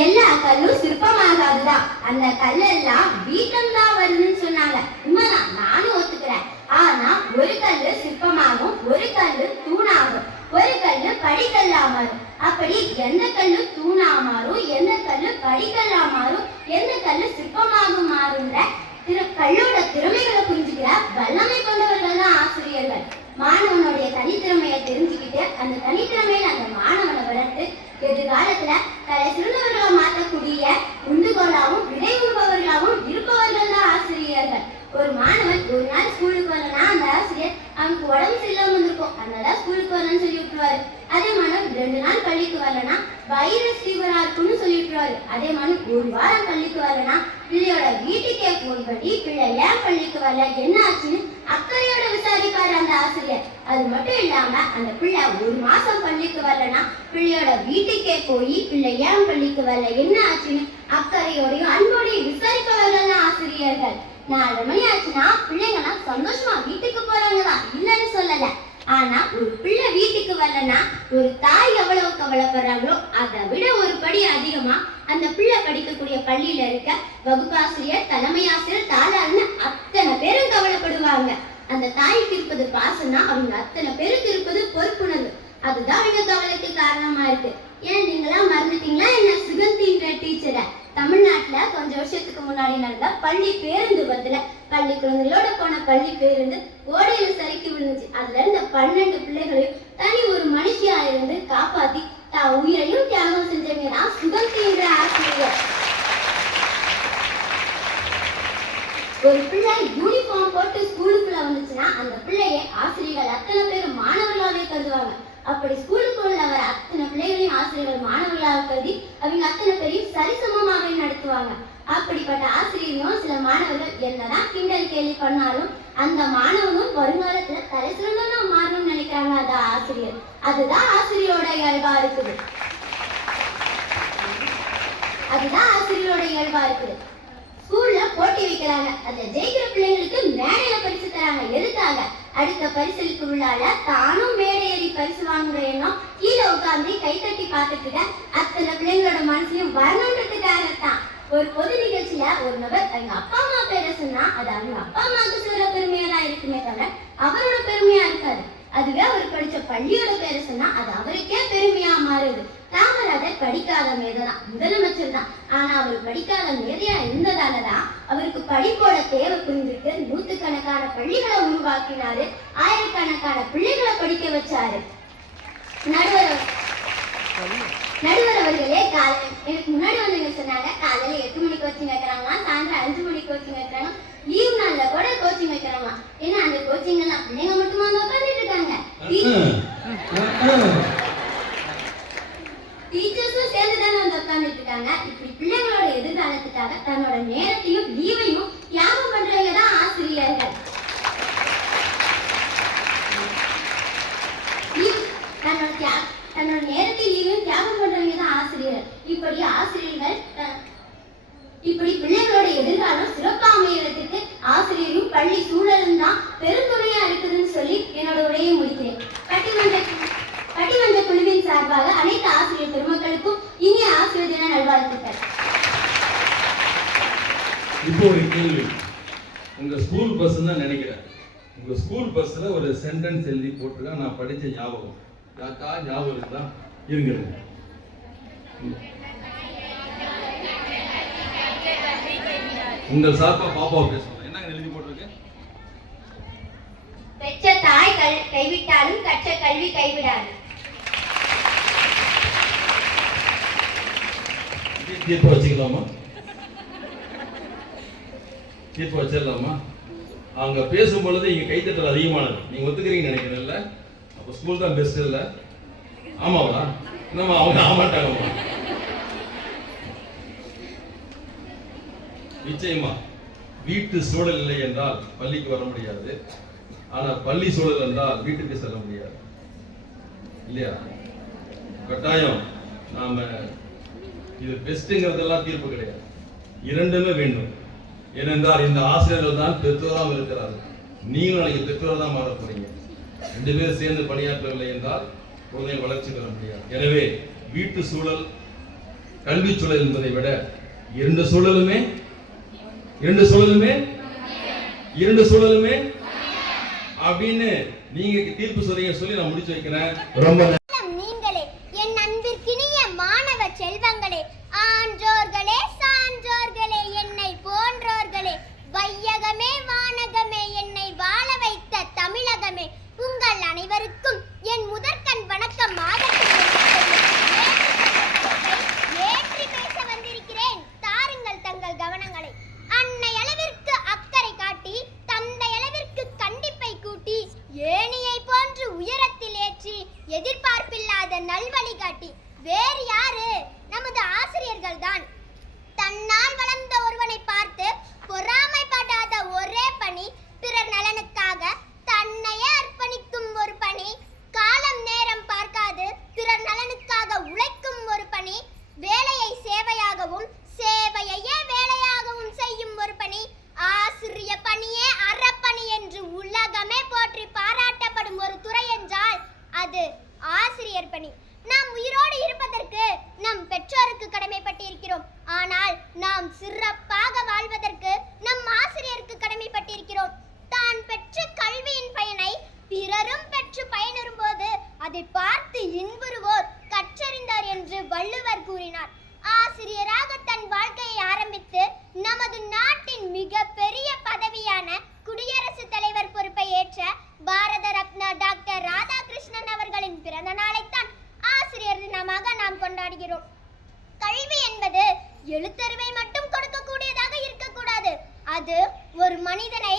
எல்லா கல்லும் சிற்பமாகாதுதான். அந்த கல்லெல்லாம் வீட்டம் தான் வருதுன்னு சொன்னாங்க. உண்மைதான், நானும் ஒத்துக்கிறேன். ஆனா ஒரு கல்லு சிற்பமாகும், ஒரு கல்லு தூணாகும், ஒரு கல்லு படிக்கல்லா மாறும். அப்படி எந்த கல்லு தூணா மாறும், எந்த கல்லு படிக்கல்லா மாறும், எந்த கல்லு சிற்பமாக மாறுன்ற கல்லோட திறமைகளை புரிஞ்சுக்கிற வல்லமை கொண்டவர்கள் தான் ஆசிரியர்கள். மாணவனுடைய தனித்திறமையை தெரிஞ்சுக்கிட்டு அந்த தனித்திறமையில அந்த மாணவனை வளர்த்து எதிர்காலத்துல தலை சிறந்தவர்களை மாற்றக்கூடிய உண்டுகோலாவும் விதை உண்பவர்களாகவும் இருப்பவர்கள் தான் ஆசிரியர்கள். ஒரு மாணவன் ஒரு நாள் ஸ்கூலுக்கு வரலன்னா அந்த ஆசிரியர் அவனுக்கு உடம்பு சரியில்லாம இருந்திருக்கும், அதனால ஸ்கூலுக்கு வரலன்னு சொல்லி விட்டுருவாரு. அதே மாணவன் 2 நாள் பள்ளிக்கு வரலன்னா வைரஸ் ஃபீவரா இருக்குன்னு சொல்லி விட்டுருவாரு. அதே மாணவன் 1 வாரம் பள்ளிக்கு வரலன்னா பிள்ளையோட வீட்டுக்கே போன் பண்ணி பிள்ளை ஏன் பள்ளிக்கு வரல, என்ன ஆச்சுன்னு அக்கறையோட விசாரிப்பாரு அந்த ஆசிரியர். அது மட்டும் இல்லாம அந்த பிள்ளை 1 மாசம் பள்ளிக்கு வரலன்னா பிள்ளையோட வீட்டுக்கே போய் பிள்ளை ஏன் பள்ளிக்கு வரல, என்ன ஆச்சுன்னு அக்கறையோடையும் அன்போடையும் விசாரிப்பவர்கள் தான் ஆசிரியர்கள். 4 மணி ஆச்சுன்னா பிள்ளைங்கலாம் சந்தோஷமா வீட்டுக்கு போறாங்கதான், இல்லைன்னு சொல்லல. ஆனா ஒரு பிள்ளை வீட்டுக்கு வரலன்னா ஒரு தாய் எவ்வளவு கவலைப்படுறாங்களோ அதை விட ஒரு படி அதிகமா அந்த பிள்ளை படிக்கக்கூடிய பள்ளியில இருக்க வகுப்பாசிரியர், தலைமை ஆசிரியர், தாளாருன்னு அத்தனை பேரும் கவலைப்படுவாங்க. அந்த தாய்க்கு இருப்பது பாசம்னா அவங்க அத்தனை பேருக்கு இருப்பது பொறுப்புணர்வு. அதுதான் அவங்க கவலைக்கு காரணமா இருக்கு. ஏன் நீங்களாம் மறந்துட்டீங்களா என்ன? சுகந்தின்ற டீச்சரை தமிழ்நாட்டுல கொஞ்சம் வருஷத்துக்கு முன்னாடி நடந்த பள்ளி பேருந்து விபத்துல பள்ளி குழந்தைகளோட போன பள்ளி பேருந்து ஓடையில சறுக்கி விழுந்துச்சு. அதுல இருந்த 12 பிள்ளைகளையும் தனி ஒரு மனுஷியா இருந்து காப்பாத்தி தான் உயிரையும் தியாகம் செஞ்சவங்க தான் சுகந்தின்ற ஆசிரியர். ஒரு பிள்ளை யூனிஃபார்ம் போட்டு ஸ்கூலுக்குள்ள வந்துச்சுன்னா அந்த பிள்ளையை ஆசிரியர்கள் அத்தனை பேரும் மாணவர்களாவே கருதுவாங்க. அப்படி ஸ்கூலுக்குள்ள வர அத்தனை பிள்ளைகளையும் ஆசிரியர்கள் மாணவர்களாக கருதி அவங்க அத்தனை பேரையும் சரிசமமாக நடத்துவாங்க. அப்படிப்பட்ட ஆசிரியரையும் சில மாணவர்கள் என்னதான் கிண்டல் கேலி பண்ணாலும் அந்த மாணவனும் வருங்காலத்துல தலை சிறந்தவனா மாறணும்னு நினைக்கிறாங்க. அதான் ஆசிரியர். அதுதான் ஆசிரியரோட இயல்பா இருக்குது. அதுதான் ஆசிரியரோட இயல்பா இருக்குது. ஸ்கூல்ல போட்டி வைக்கிறாங்க, அதுல ஜெயிக்கிற பிள்ளைங்களுக்கு மேடையில பரிசு தராங்க. எதுக்காக? அடுத்த பரிசலுக்கு உள்ளால தானும் மேடை ஏறி பரிசு வாங்குற எண்ணம் கீழே உட்கார்ந்து கை தட்டி பார்த்துட்டு இருக்க அத்தனை பிள்ளைங்களோட மனசுலயும் வரணுன்றதுக்காகத்தான். ஒரு பொது நிகழ்ச்சியில ஒரு நபர் அவங்க அப்பா அம்மா பேரை சொன்னா அது அவங்க அப்பா அம்மாவுக்கு சொல்ற பெருமையா தான் இருக்குமே தவிர அவரோட பெருமையா இருக்காது. அதுவே அவர் படிச்ச பள்ளியோட பேரை சொன்னா அது அவருக்கே பெருமையா மாறுது. காமராஜர் படிக்காத மேதைதான், முதலமைச்சர் தான். ஆனா அவர் படிக்காத மேதையா இருந்ததாலதான் அவருக்கு படிப்போட தேவை புரிஞ்சுட்டு நூற்றுக்கணக்கான பள்ளிகளை உருவாக்கினாரு, ஆயிரக்கணக்கான பிள்ளைகளை படிக்க வச்சாரு. நடுவர் அவர்களே, எனக்கு முன்னாடி வந்தவங்க சொன்னாங்க காலையில 8 மணிக்கு கோச்சிங் வைக்கிறாங்களா, சாயந்தரம் 5 மணிக்கு கோச்சிங் வைக்கிறாங்க, லீவ் நாள்ல கூட கோச்சிங் வைக்கிறாங்களா. ஏன்னா அந்த கோச்சிங் எல்லாம் பிள்ளைங்க மட்டுமா வந்து உட்காந்துட்டு இருக்காங்க, டீச்சர்ஸும் சேர்ந்து தானே வந்து உட்காந்துட்டு இருக்காங்க. இப்படி பிள்ளைங்களோட எதிர்காலத்துக்காக தன்னோட நேரத்தையும் லீவையும் தியாகம் பண்றவங்க தான் ஆசிரியர்கள். தன்னோட நேரத்தையும் லீவையும் தியாகம் பண்றவங்க தான் ஆசிரியர்கள். இப்படி பிள்ளைகளோட எதிர்காலம் சிறப்பா அமையறதுக்கு ஆசிரியரும் பள்ளி சூழலும் தான் பெருந்துணையா இருக்குதுன்னு சொல்லி என்னோட உரையை முடிக்கிறேன். பட்டிமன்ற குழுவின் சார்பாக அனைத்து ஆசிரியர் பெருமக்களுக்கும் இனிய ஆசிரியர் தின நல்வாழ்த்துக்கள். இப்போ ஒரு கேள்வி, உங்க ஸ்கூல் பஸ் தான் நினைக்கிறேன், உங்க ஸ்கூல் பஸ்ல ஒரு சென்டென்ஸ் எழுதி போட்டிருக்கா, நான் படிச்ச ஞாபகம் யாக்கா ஞாபகம் இருக்குதா? இருங்க, உங்கள் சார்பா பாப்பா பேசணும். என்ன எழுதி போட்டிருக்கு? பெற்ற தாய் கைவிட்டாலும் கற்ற கல்வி கைவிடாது. தீர்ப்பு வச்சுக்கலாமா? தீர்ப்பு வச்சிடலாமா? அவங்க பேசும் பொழுது இங்க கைத்தட்டல் அதிகமானது, நீங்க ஒத்துக்கிறீங்கன்னு நினைக்கிறேன்ல. அப்போ ஸ்கூல் தான் பெஸ்ட் இல்ல? ஆமாவா? நம்ம அவங்க ஆமாட்டாங்கம்மா. நிச்சயமா வீட்டு சூழல் இல்லை என்றால் பள்ளிக்கு வர முடியாது, ஆனா பள்ளி சூழல் என்றால் வீட்டுக்கு செல்ல முடியாது இல்லையா? கட்டாயம் நாம இது பெஸ்ட்ங்கிறதெல்லாம் தீர்ப்பு கிடையாது, இரண்டுமே வேண்டும். ஏனென்றால் இந்த ஆசிரியர்கள் தான் பெற்றோராக இருக்கிறார்கள், நீங்களும் நாளைக்கு பெற்றோர் தான் மாற போறீங்க. 2 பேரும் சேர்ந்து பணியாற்றவில்லை என்றால் குழந்தைகள் வளர்ச்சி பெற முடியாது. எனவே வீட்டு சூழல் கல்வி சூழல் என்பதை விட இரண்டு சூழலுமே அப்படின்னு நீங்க தீர்ப்பு சொல்றீங்க சொல்லி நான் முடிச்சு வைக்கிறேன். ரொம்ப நீங்களே என் அன்பிற்கினிய மாணவ செல்வங்களே, ஆன்றோர்களே சான்றோர்களே, என்னை போன்றோர்களே, வையகமே வானகமே, என்னை வாழ வைத்த தமிழகமே, உங்கள் அனைவருக்கும் என் முதற்கண் வணக்கம். ஏற்றி பேச வந்திருக்கிறேன், தாருங்கள் தங்கள் கவனங்களை. அன்னை அளவிற்கு அக்கறை காட்டி, தந்தை அளவிற்கு கண்டிப்பை கூட்டி, ஏணியை போன்று உயரத்தில் ஏற்றி, எதிர்பார்ப்பில்லாத நல்வழி காட்டி, வேறு யாரு? நமது ஆசிரியர்கள் தான். தன்னால் வளர்ந்த ஒருவனை பார்த்து பொறாமைப்படாத ஒரே பணி, பிறர் நலனுக்காக தன்னையே அர்ப்பணிக்கும் ஒரு பணி, காலம் நேரம் பார்க்காது பிறர் நலனுக்காக உழைக்கும் ஒரு பணி, வேலையை சேவையாகவும் சேவையையே வேலையாகவும் செய்யும் ஒரு பணி, ஆசிரிய பணியே அறப்பணி என்று உலகமே போற்றி பாராட்டப்படும் ஒரு துறை என்றால் அது ஆசிரியர் பணி. நாம் உயிரோடு இருப்பதற்கு நம் பெற்றோருக்கு கடமைப்பட்டிருக்கிறோம், ஆனால் நாம் சிறப்பாக வாழ்வதற்கு நம் ஆசிரியருக்கு கடமைப்பட்டிருக்கிறோம். தான் பெற்ற கல்வியின் பயனை பிறரும் பெற்று பயனுறும் போது அதை பார்த்து இன்புறுவோர் கற்றறிந்தார் என்று வள்ளுவர் கூறினார். ஆசிரியராக தன் வாழ்க்கையை ஆரம்பித்து நமது நாட்டின் மிக பெரிய பதவியான குடியரசுத் தலைவர் பொறுப்பை ஏற்ற பாரத ரத்னா டாக்டர் ராதாகிருஷ்ணன் அவர்களின் பிறந்த நாளைத்தான் ஆசிரியர் தினமாக நாம் கொண்டாடுகிறோம். கல்வி என்பது எழுத்தறிவை மட்டும் கொடுக்கக்கூடியதாக இருக்கக்கூடாது, அது ஒரு மனிதனை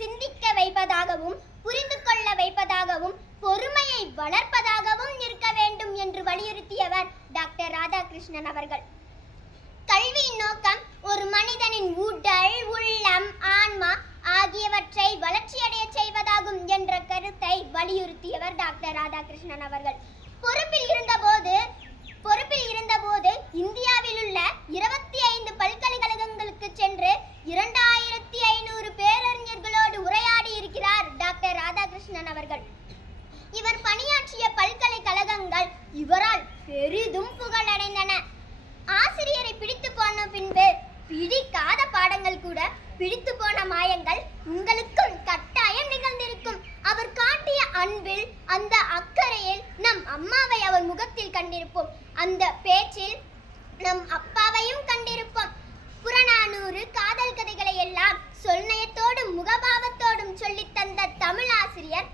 சிந்திக்க வைப்பதாகவும் புரிந்து கொள்ள வைப்பதாகவும் பொறுமையை வளர்ப்பதாகவும் இருக்க வேண்டும் என்று வலியுறுத்தியவர் டாக்டர் ராதாகிருஷ்ணன் அவர்கள். பிடித்து போன மாயங்கள் உங்களுக்கும் கட்டாயம் நிகழ்ந்திருக்கும். அவர் காட்டிய அன்பில், அந்த அக்கறையில் நம் அம்மாவை அவர் முகத்தில் கண்டிருப்போம். அந்த பேச்சில் நம் அப்பாவையும் கண்டிருப்போம். புறநானூறு காதல் கதைகளை எல்லாம் சொல்நயத்தோடும் முகபாவத்தோடும் சொல்லித் தந்த தமிழ் ஆசிரியர்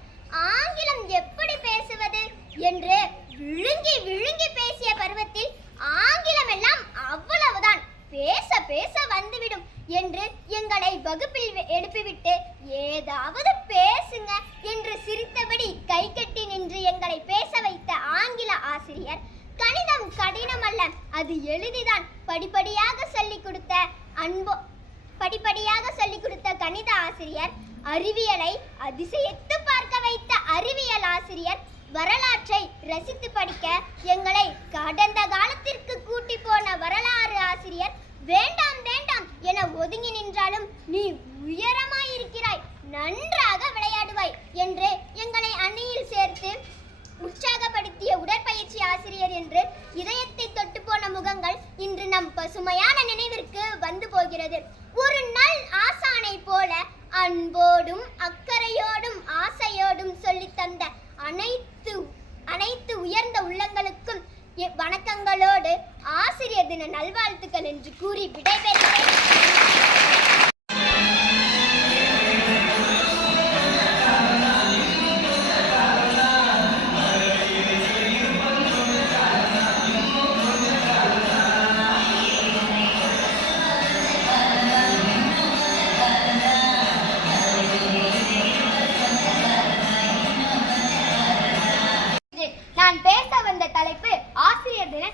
ஆங்கிலம் எப்படி பேசுவது என்று விழுங்கி விழுங்கி பேசிய பருவத்தில் ஆங்கிலம் எல்லாம் அவ்வளவுதான், பேச பேச வந்துவிடும் என்று எங்களை வகுப்பில் எழுப்பிவிட்டு ஏதாவது பேசுங்க என்று சிரித்தபடி கை கட்டி நின்று எங்களை பேச வைத்த ஆங்கில ஆசிரியர், கணிதம் கடினம் அல்ல, அது எளிதுதான், படிப்படியாக சொல்லிக் கொடுத்த கணித ஆசிரியர், அறிவியலை அதிசயித்து பார்க்க வைத்த அறிவியல் ஆசிரியர், வரலாற்றை ரசித்து படிக்க எங்களை கடந்த காலத்திற்கு கூட்டி போன வரலாறு ஆசிரியர், வேண்டாம் வேண்டாம் என ஒதுங்கி நின்றாலும் நீ உயரமாயிருக்கிறாய், நன்றாக விளையாடுவாய் என்று எங்களை அணியில் சேர்த்து உற்சாகப்படுத்திய உடற்பயிற்சி ஆசிரியர் என்று இதயத்தை தொட்டு போன முகங்கள் இன்று நம் பசுமையான நினைவிற்கு வந்து போகிறது. ஒரு நல் ஆசானை போல அன்போடும் அக்கறையோடும் ஆசையோடும் சொல்லித் தந்த அனைத்து உயர்ந்த உள்ளங்களுக்கும் வணக்கங்களோடு ஆசிரியர் தின நல்வாழ்த்துக்கள் என்று கூறி விடைபெறுகிறேன். நான் பேச வந்த தலைப்பு ஆசிரியர் தின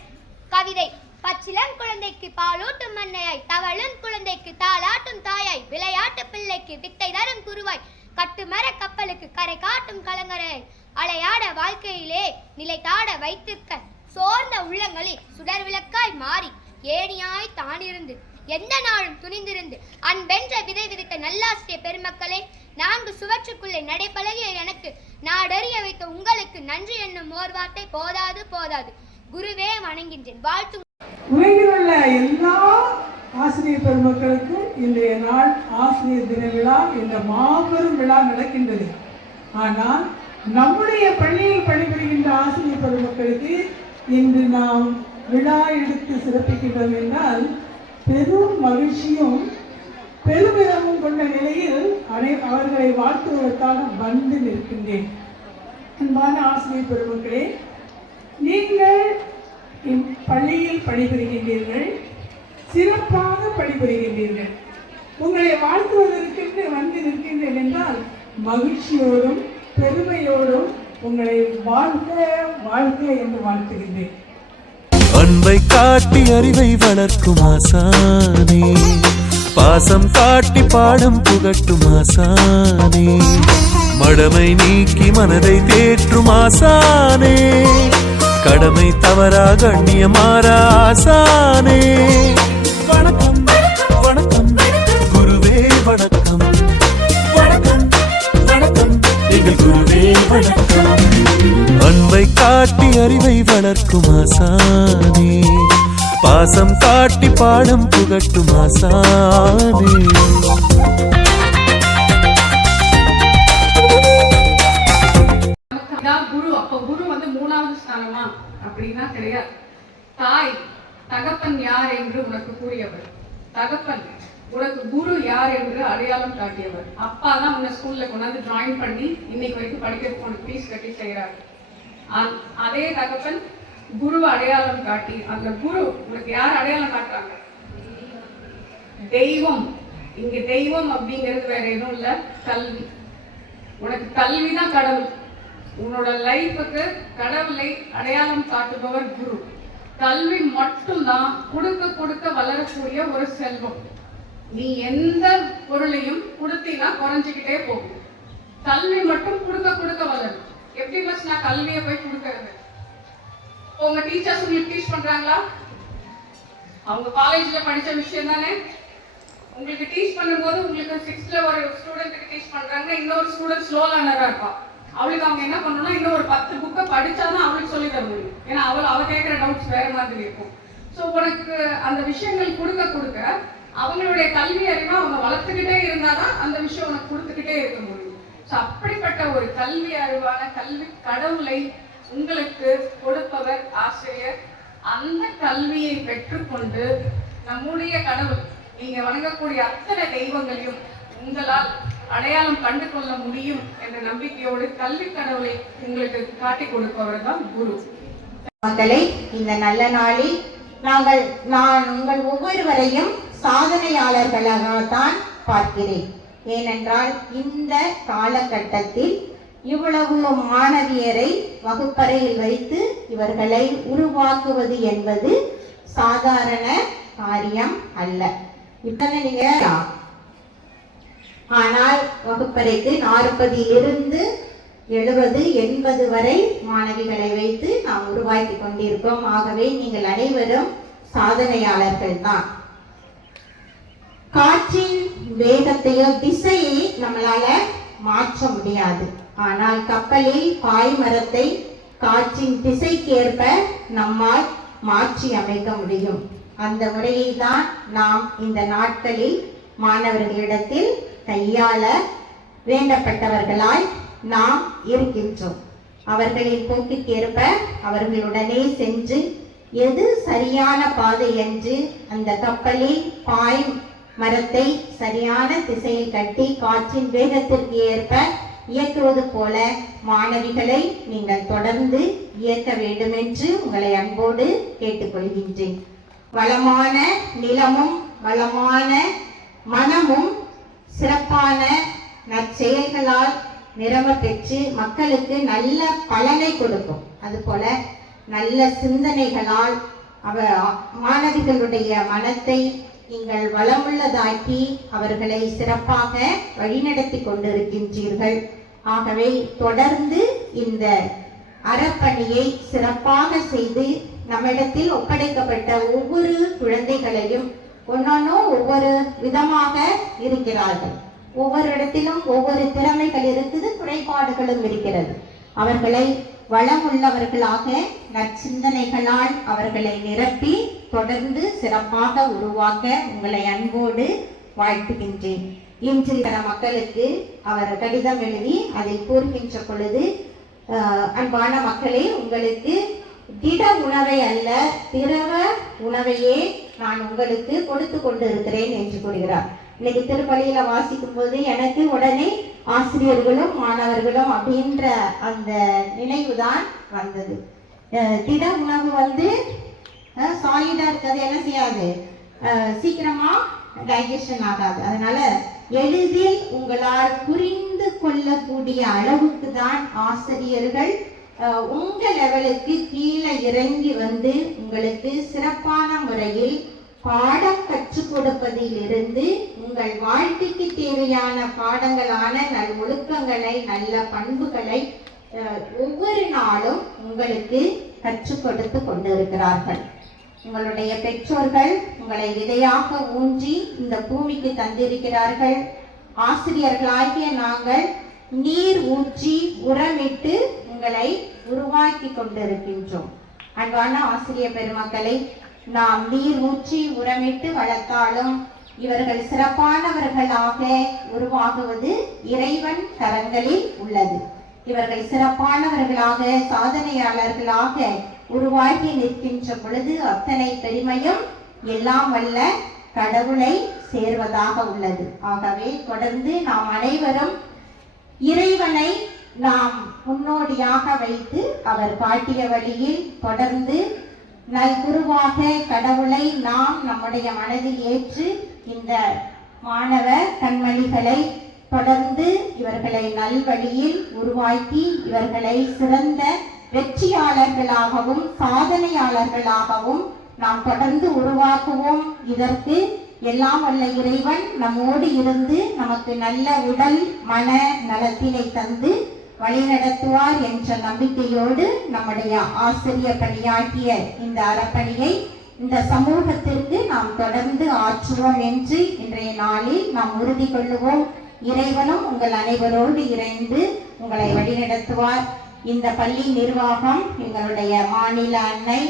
கவிதை. பச்சிளம் குழந்தைக்கு பாலூட்டும் அன்னையாய், தவழும் குழந்தைக்கு தாளாட்டும் தாயாய், விளையாட்டு பிள்ளைக்கு வித்தை தரும் குருவாய், கட்டுமர கப்பலுக்கு கரை காட்டும் கலங்கரையாய், அலையாட வாழ்க்கையிலே நிலைத்தாட வைத்திருக்க சோர்ந்த உள்ளங்களில் சுடர் விளக்காய் மாறி ஏணியாய் தானிருந்து எந்த நாளும் துணிந்திருந்து அன்பென்ற விதை விதித்த நல்லாசிரிய பெருமக்களே, 4 சுவற்றுக்குள்ளே நடைபழகிய எனக்கு நாடறிய வைத்த உங்களுக்கு நன்றி என்னும் ஓர் வார்த்தை போதாது போதாது. குருவே வணங்கின்றேன். வாழ்த்து. உலகில் உள்ள எல்லா ஆசிரியர் பெருமக்களுக்கு இன்றைய நாள் ஆசிரியர் தின விழா என்ற மாபெரும் விழா நடக்கின்றது. ஆனால் நம்முடைய பள்ளியில் பணிபுரிகின்ற ஆசிரியர் பெருமக்களுக்கு இன்று நாம் விழா எடுத்து சிறப்பிக்கின்றோம் என்றால் பெரும் மகிழ்ச்சியும் பெருமிதமும் கொண்ட நிலையில் அவர்களை வாழ்த்துவதற்காக வந்து நிற்கின்றேன். அன்பான ஆசிரியர் பெருமக்களே, நீங்கள் பள்ளியில் பணிபுரிகின்றீர்கள், சிறப்பாக பணிபுரிகின்றீர்கள். உங்களை வாழ்த்துவதற்கு வந்து நிற்கின்றேன் என்றால் மகிழ்ச்சியோடும் பெருமையோடும் உங்களை வாழ்க வாழ்க என்று வாழ்த்துகின்றேன். அன்பை காட்டி அறிவை வளர்க்கும் ஆசானே, பாசம் காட்டி பாடம் புகட்டும் ஆசானே, மடமை நீக்கி மனதை தேற்றும் ஆசானே, கடமை தவறா கண்ணிய மாறா ஆசானே. வணக்கம் வணக்கம் குருவே வணக்கம், வணக்கம் வணக்கம் எங்கள் குருவே வணக்கம். அன்பை காட்டி அறிவை வளர்க்கும் ஆசானே, பாசம் காட்டி பாடம் புகட்டும் ஆசானே. குரு, அப்ப குரு வந்து 3வது ஸ்தானமா அப்படின்னா கிடையாது. தாய் தகப்பன் யார் என்று உனக்கு கூறியவர், தகப்பன் உனக்கு குரு யார் என்று அடையாளம் காட்டியவர், அப்பா தான் உன்னை ஸ்கூல்ல கொண்டாந்து ஜாயின் பண்ணி இன்னைக்கு வரைக்கும் படிக்கிறதுக்கு உனக்கு ஃபீஸ் கட்டி செய்யறாரு. அதே தகப்பன் குரு அடையாளம் காட்டி, அந்த குரு உனக்கு யார் அடையாளம் காட்டுறாங்க? தெய்வம். இங்க தெய்வம் அப்படிங்கிறது வேற எதுவும் இல்ல, கல்வி. உனக்கு கல்விதான் கடவுள். உன்னோட லைஃபுக்கு கடவுளை அடையாளம் காட்டுபவர் குரு. கல்வி மட்டும்தான் கொடுக்க கொடுக்க வளரக்கூடிய ஒரு செல்வம். நீ எந்த பொருளையும் கொடுத்தீங்கன்னா குறைஞ்சிக்கிட்டே போகும். கல்வி மட்டும் கொடுக்க கொடுக்க வளரும். எப்படி பஸ் நான் கல்வியை போய் கொடுக்கறது? உங்க டீச்சர்ஸ் உங்களுக்கு டீச் பண்றாங்களா? அவங்க காலேஜ்ல படிச்ச விஷயம் தானே உங்களுக்கு டீச் பண்ணும்போது. உங்களுக்கு 6th ஒரு ஸ்டூடெண்ட்டுக்கு டீச் பண்றாங்க, இன்னொரு ஸ்டூடெண்ட் ஸ்லோ லேர்னரா இருப்பா. அவளுக்கு அவங்க என்ன பண்ணணும்னா இன்னும் ஒரு 10 புக்கை படிச்சாதான் அவளுக்கு சொல்லி தர முடியும். ஏன்னா அவ கேட்கிற டவுட்ஸ் வேற மாதிரி இருக்கும். ஸோ உனக்கு அந்த விஷயங்கள் கொடுக்க கொடுக்க அவங்களுடைய கல்வி அறிவை அவங்க வளர்த்துக்கிட்டே இருந்தாதான் அந்த விஷயம் உனக்கு கொடுத்துக்கிட்டே இருக்க முடியும். ஸோ அப்படிப்பட்ட ஒரு கல்வி அறிவான கல்வி கடவுளை உங்களுக்கு கொடுப்பவர் ஆசிரியர். அந்த கல்வியை பெற்றுக்கொண்டு நம்முடைய கடவுள், நீங்க வணங்கக்கூடிய அத்தனை தெய்வங்களையும் உங்களால் அடையாளம் கண்டு கொள்ள முடியும் என்ற நம்பிக்கையோடு கல்வி கடவுளை உங்களுக்கு காட்டி கொடுப்பவர் தான் குரு. மக்களை, இந்த நல்ல நாளில் நான் உங்கள் ஒவ்வொருவரையும் சாதனையாளர்களாகத்தான் பார்க்கிறேன். ஏனென்றால் இந்த காலகட்டத்தில் இவ்வளவு மாணவியரை வகுப்பறையில் வைத்து இவர்களை உருவாக்குவது என்பது சாதாரண காரியம் அல்ல. இப்ப நீங்க ஆனால் வகுப்பறைக்கு 40 70 80 வரை மாணவிகளை வைத்து நாம் உருவாக்கி கொண்டிருக்கோம். ஆகவே நீங்கள் அனைவரும் சாதனையாளர்கள் தான். காற்றின் வேகத்தையோ திசையை நம்மளால மாற்ற முடியாது. ஆனால் கப்பலில் பாய்மரத்தை காற்றின் திசைக்கேற்ப நம்மால் மாற்றி அமைக்க முடியும். அந்த முறையை தான் நாம் இந்த நாட்களில் மாணவர்களிடத்தில் கையாள வேண்டப்பட்டவர்களாய் நாம் இருக்கின்றோம். அவர்களின் போக்கிற்கேற்ப அவர்களுடனே சென்று எது சரியான பாதை என்று அந்த கப்பலில் பாய் மரத்தை சரியான திசையில் கட்டி காற்றின் வேகத்திற்கு ஏற்ப இயக்குவது போல மாணவிகளை நீங்கள் தொடர்ந்து இயக்க வேண்டும் என்று உங்களை அன்போடு கேட்டுக்கொள்கின்றேன். வளமான நிலமும் வளமான மனமும் சிறப்பான நற்செயல்களால் நிரம்ப பெற்று மக்களுக்கு நல்ல பலனை கொடுக்கும். அதுபோல நல்ல சிந்தனைகளால் மாணவிகளுடைய மனத்தை நீங்கள் வளமுள்ளதாக்கி அவர்களை சிறப்பாக வழிநடத்தி கொண்டிருக்கின்றீர்கள். ஆகவே தொடர்ந்து இந்த அறப்பணியை சிறப்பாக செய்து நம்மிடத்தில் ஒப்படைக்கப்பட்ட ஒவ்வொரு குழந்தைகளையும் ஒவ்வொரு விதமாக இருக்கிறார்கள். ஒவ்வொரு இடத்திலும் ஒவ்வொரு திறமைகள் இருக்குது, குறைபாடுகளும் இருக்கிறது. அவர்களை வளமுள்ளவர்களாக நற்சிந்தனைகளால் அவர்களை நிரப்பி தொடர்ந்து சிறப்பாக உருவாக்க உங்களை அன்போடு வாழ்த்துகின்றேன். இன்று மக்களுக்கு அவர் கடிதம் எழுதி அதில் கூறுகின்ற பொழுது, அன்பான மக்களே, உங்களுக்கு திட உணவை அல்ல திரவ உணவையே நான் உங்களுக்கு கொடுத்து கொண்டு இருக்கிறேன் என்று கூறுகிறார். இன்னைக்கு திருப்பலியில வாசிக்கும் போது எனக்கு உடனே ஆசிரியர்களும் மாணவர்களும் அப்படின்ற அந்த நினைவுதான் வந்தது. திட உணவு சாலிடா இருக்கிறது என்ன செய்யாது, சீக்கிரமா டைஜஷன் ஆகாது. அதனால எளிதில் உங்களால் புரிந்து கொள்ளக்கூடிய அளவுக்கு தான் ஆசிரியர்கள் உங்க லெவலுக்கு கீழே இறங்கி வந்து உங்களுக்கு சிறப்பான முறையில் பாடம் கற்றுக் கொடுப்பதில் இருந்து உங்கள் வாழ்க்கைக்கு தேவையான பாடங்களான நல் ஒழுக்கங்களை நல்ல பண்புகளை ஒவ்வொரு நாளும் உங்களுக்கு கற்றுக் கொடுத்து கொண்டிருக்கிறார்கள். உங்களுடைய பெற்றோர்கள் உங்களை விதையாக ஊன்றி இந்த பூமிக்கு தந்திருக்கிறார்கள். ஆசிரியர்களாகிய நாங்கள் நீர் ஊற்றி உரமிட்டு உங்களை உருவாக்கி கொண்டிருக்கின்றோம். அன்பான ஆசிரியர் பெருமக்களை, நாம் நீர் ஊற்றி உரமிட்டு வளர்த்தாலும் இவர்கள் சிறப்பானவர்களாக உருவாகுவது இறைவன் கரங்களில் உள்ளது. இவர்கள் சிறப்பானவர்களாக சாதனையாளர்களாக உருவாகி நிற்கின்ற பொழுது அத்தனை பெருமையும் எல்லாம் வல்ல கடவுளை சேர்வதாக உள்ளது. ஆகவே தொடர்ந்து நாம் அனைவரும் இறைவனை நாம் முன்னோடியாக வைத்து அவர் காட்டிய வழியில் தொடர்ந்து நல்குருவாக கடவுளை நாம் நம்முடைய மனதில் ஏற்று இந்த மாணவ கண்மணிகளை தொடர்ந்து இவர்களை நல்வழியில் உருவாக்கி இவர்களை சிறந்த வெற்றியாளர்களாகவும் சாதனையாளர்களாகவும் நாம் தொடர்ந்து உருவாக்குவோம். இதற்கு எல்லாம் வல்ல இறைவன் நம்மோடு இருந்து நமக்கு நல்ல உடல் மன நலத்தினை தந்து வழிநடத்துவார் என்ற நம்பிக்கையோடு நம்முடைய ஆசிரியர் பணியாற்றிய இந்த அறப்பணியை இந்த சமூகத்திற்கு நாம் தொடர்ந்து ஆற்றுவோம் என்று இன்றைய நாளில் நாம் உறுதி கொள்ளுவோம். இறைவனும் உங்கள் அனைவரோடு இணைந்து உங்களை வழிநடத்துவார். இந்த பள்ளி நிர்வாகம், எங்களுடைய மாநில அன்னை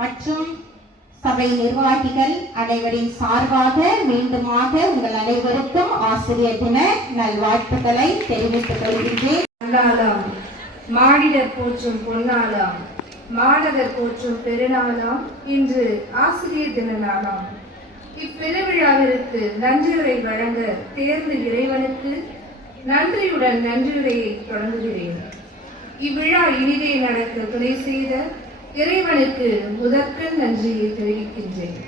மற்றும் சபை நிர்வாகிகள் அனைவரின் சார்பாக மீண்டுமாக உங்கள் அனைவருக்கும் ஆசிரியர் தின நல்வாழ்த்துக்களை தெரிவித்துக் கொள்கின்றேன். நன்னாளாம் மானிடர் போற்றும் பொன்னாளாம் மாணவர் போற்றும் பெருநாளாம் இன்று ஆசிரியர் தின நாளாம். இப்பெருவிழாவிற்கு நன்றியுரை வழங்க தேர்ந்த இறைவனுக்கு நன்றியுடன் நன்றியுரையை தொடங்குகிறேன். இவ்விழா இனிதே நடக்க துணை செய்த இறைவனுக்கு முதற்கண் நன்றியை தெரிவிக்கின்றேன்.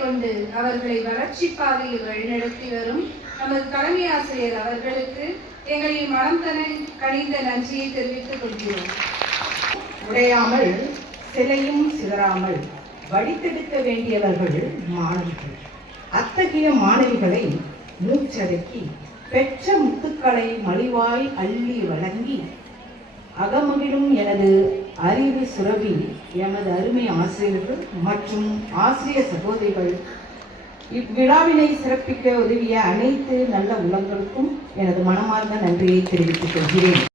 கொண்டு அவர்களை வளர்ச்சி பாதையில் வழிநடத்தி வரும் நமது தலைமை ஆசிரியர் அவர்களுக்கு எங்களின் மனம் கனிந்த நன்றியை தெரிவித்துக் கொள்கிறோம். உடையாமல் சிலையும் சிதறாமல் வடித்தெடுக்க வேண்டியவர்கள் மாணவிகள். அத்தகைய மாணவிகளை மூச்சடக்கி பெற்ற முத்துக்களை மலிவாய் அள்ளி வழங்கி அகமகிழும் எனது அறிவு சுரபி எமது அருமை ஆசிரியர்கள் மற்றும் ஆசிரியர் சகோதரிகள், இவ்விழாவினை சிறப்பிக்க உதவிய அனைத்து நல்ல உள்ளங்களுக்கும் எனது மனமார்ந்த நன்றியை தெரிவித்துக் கொள்கிறேன்.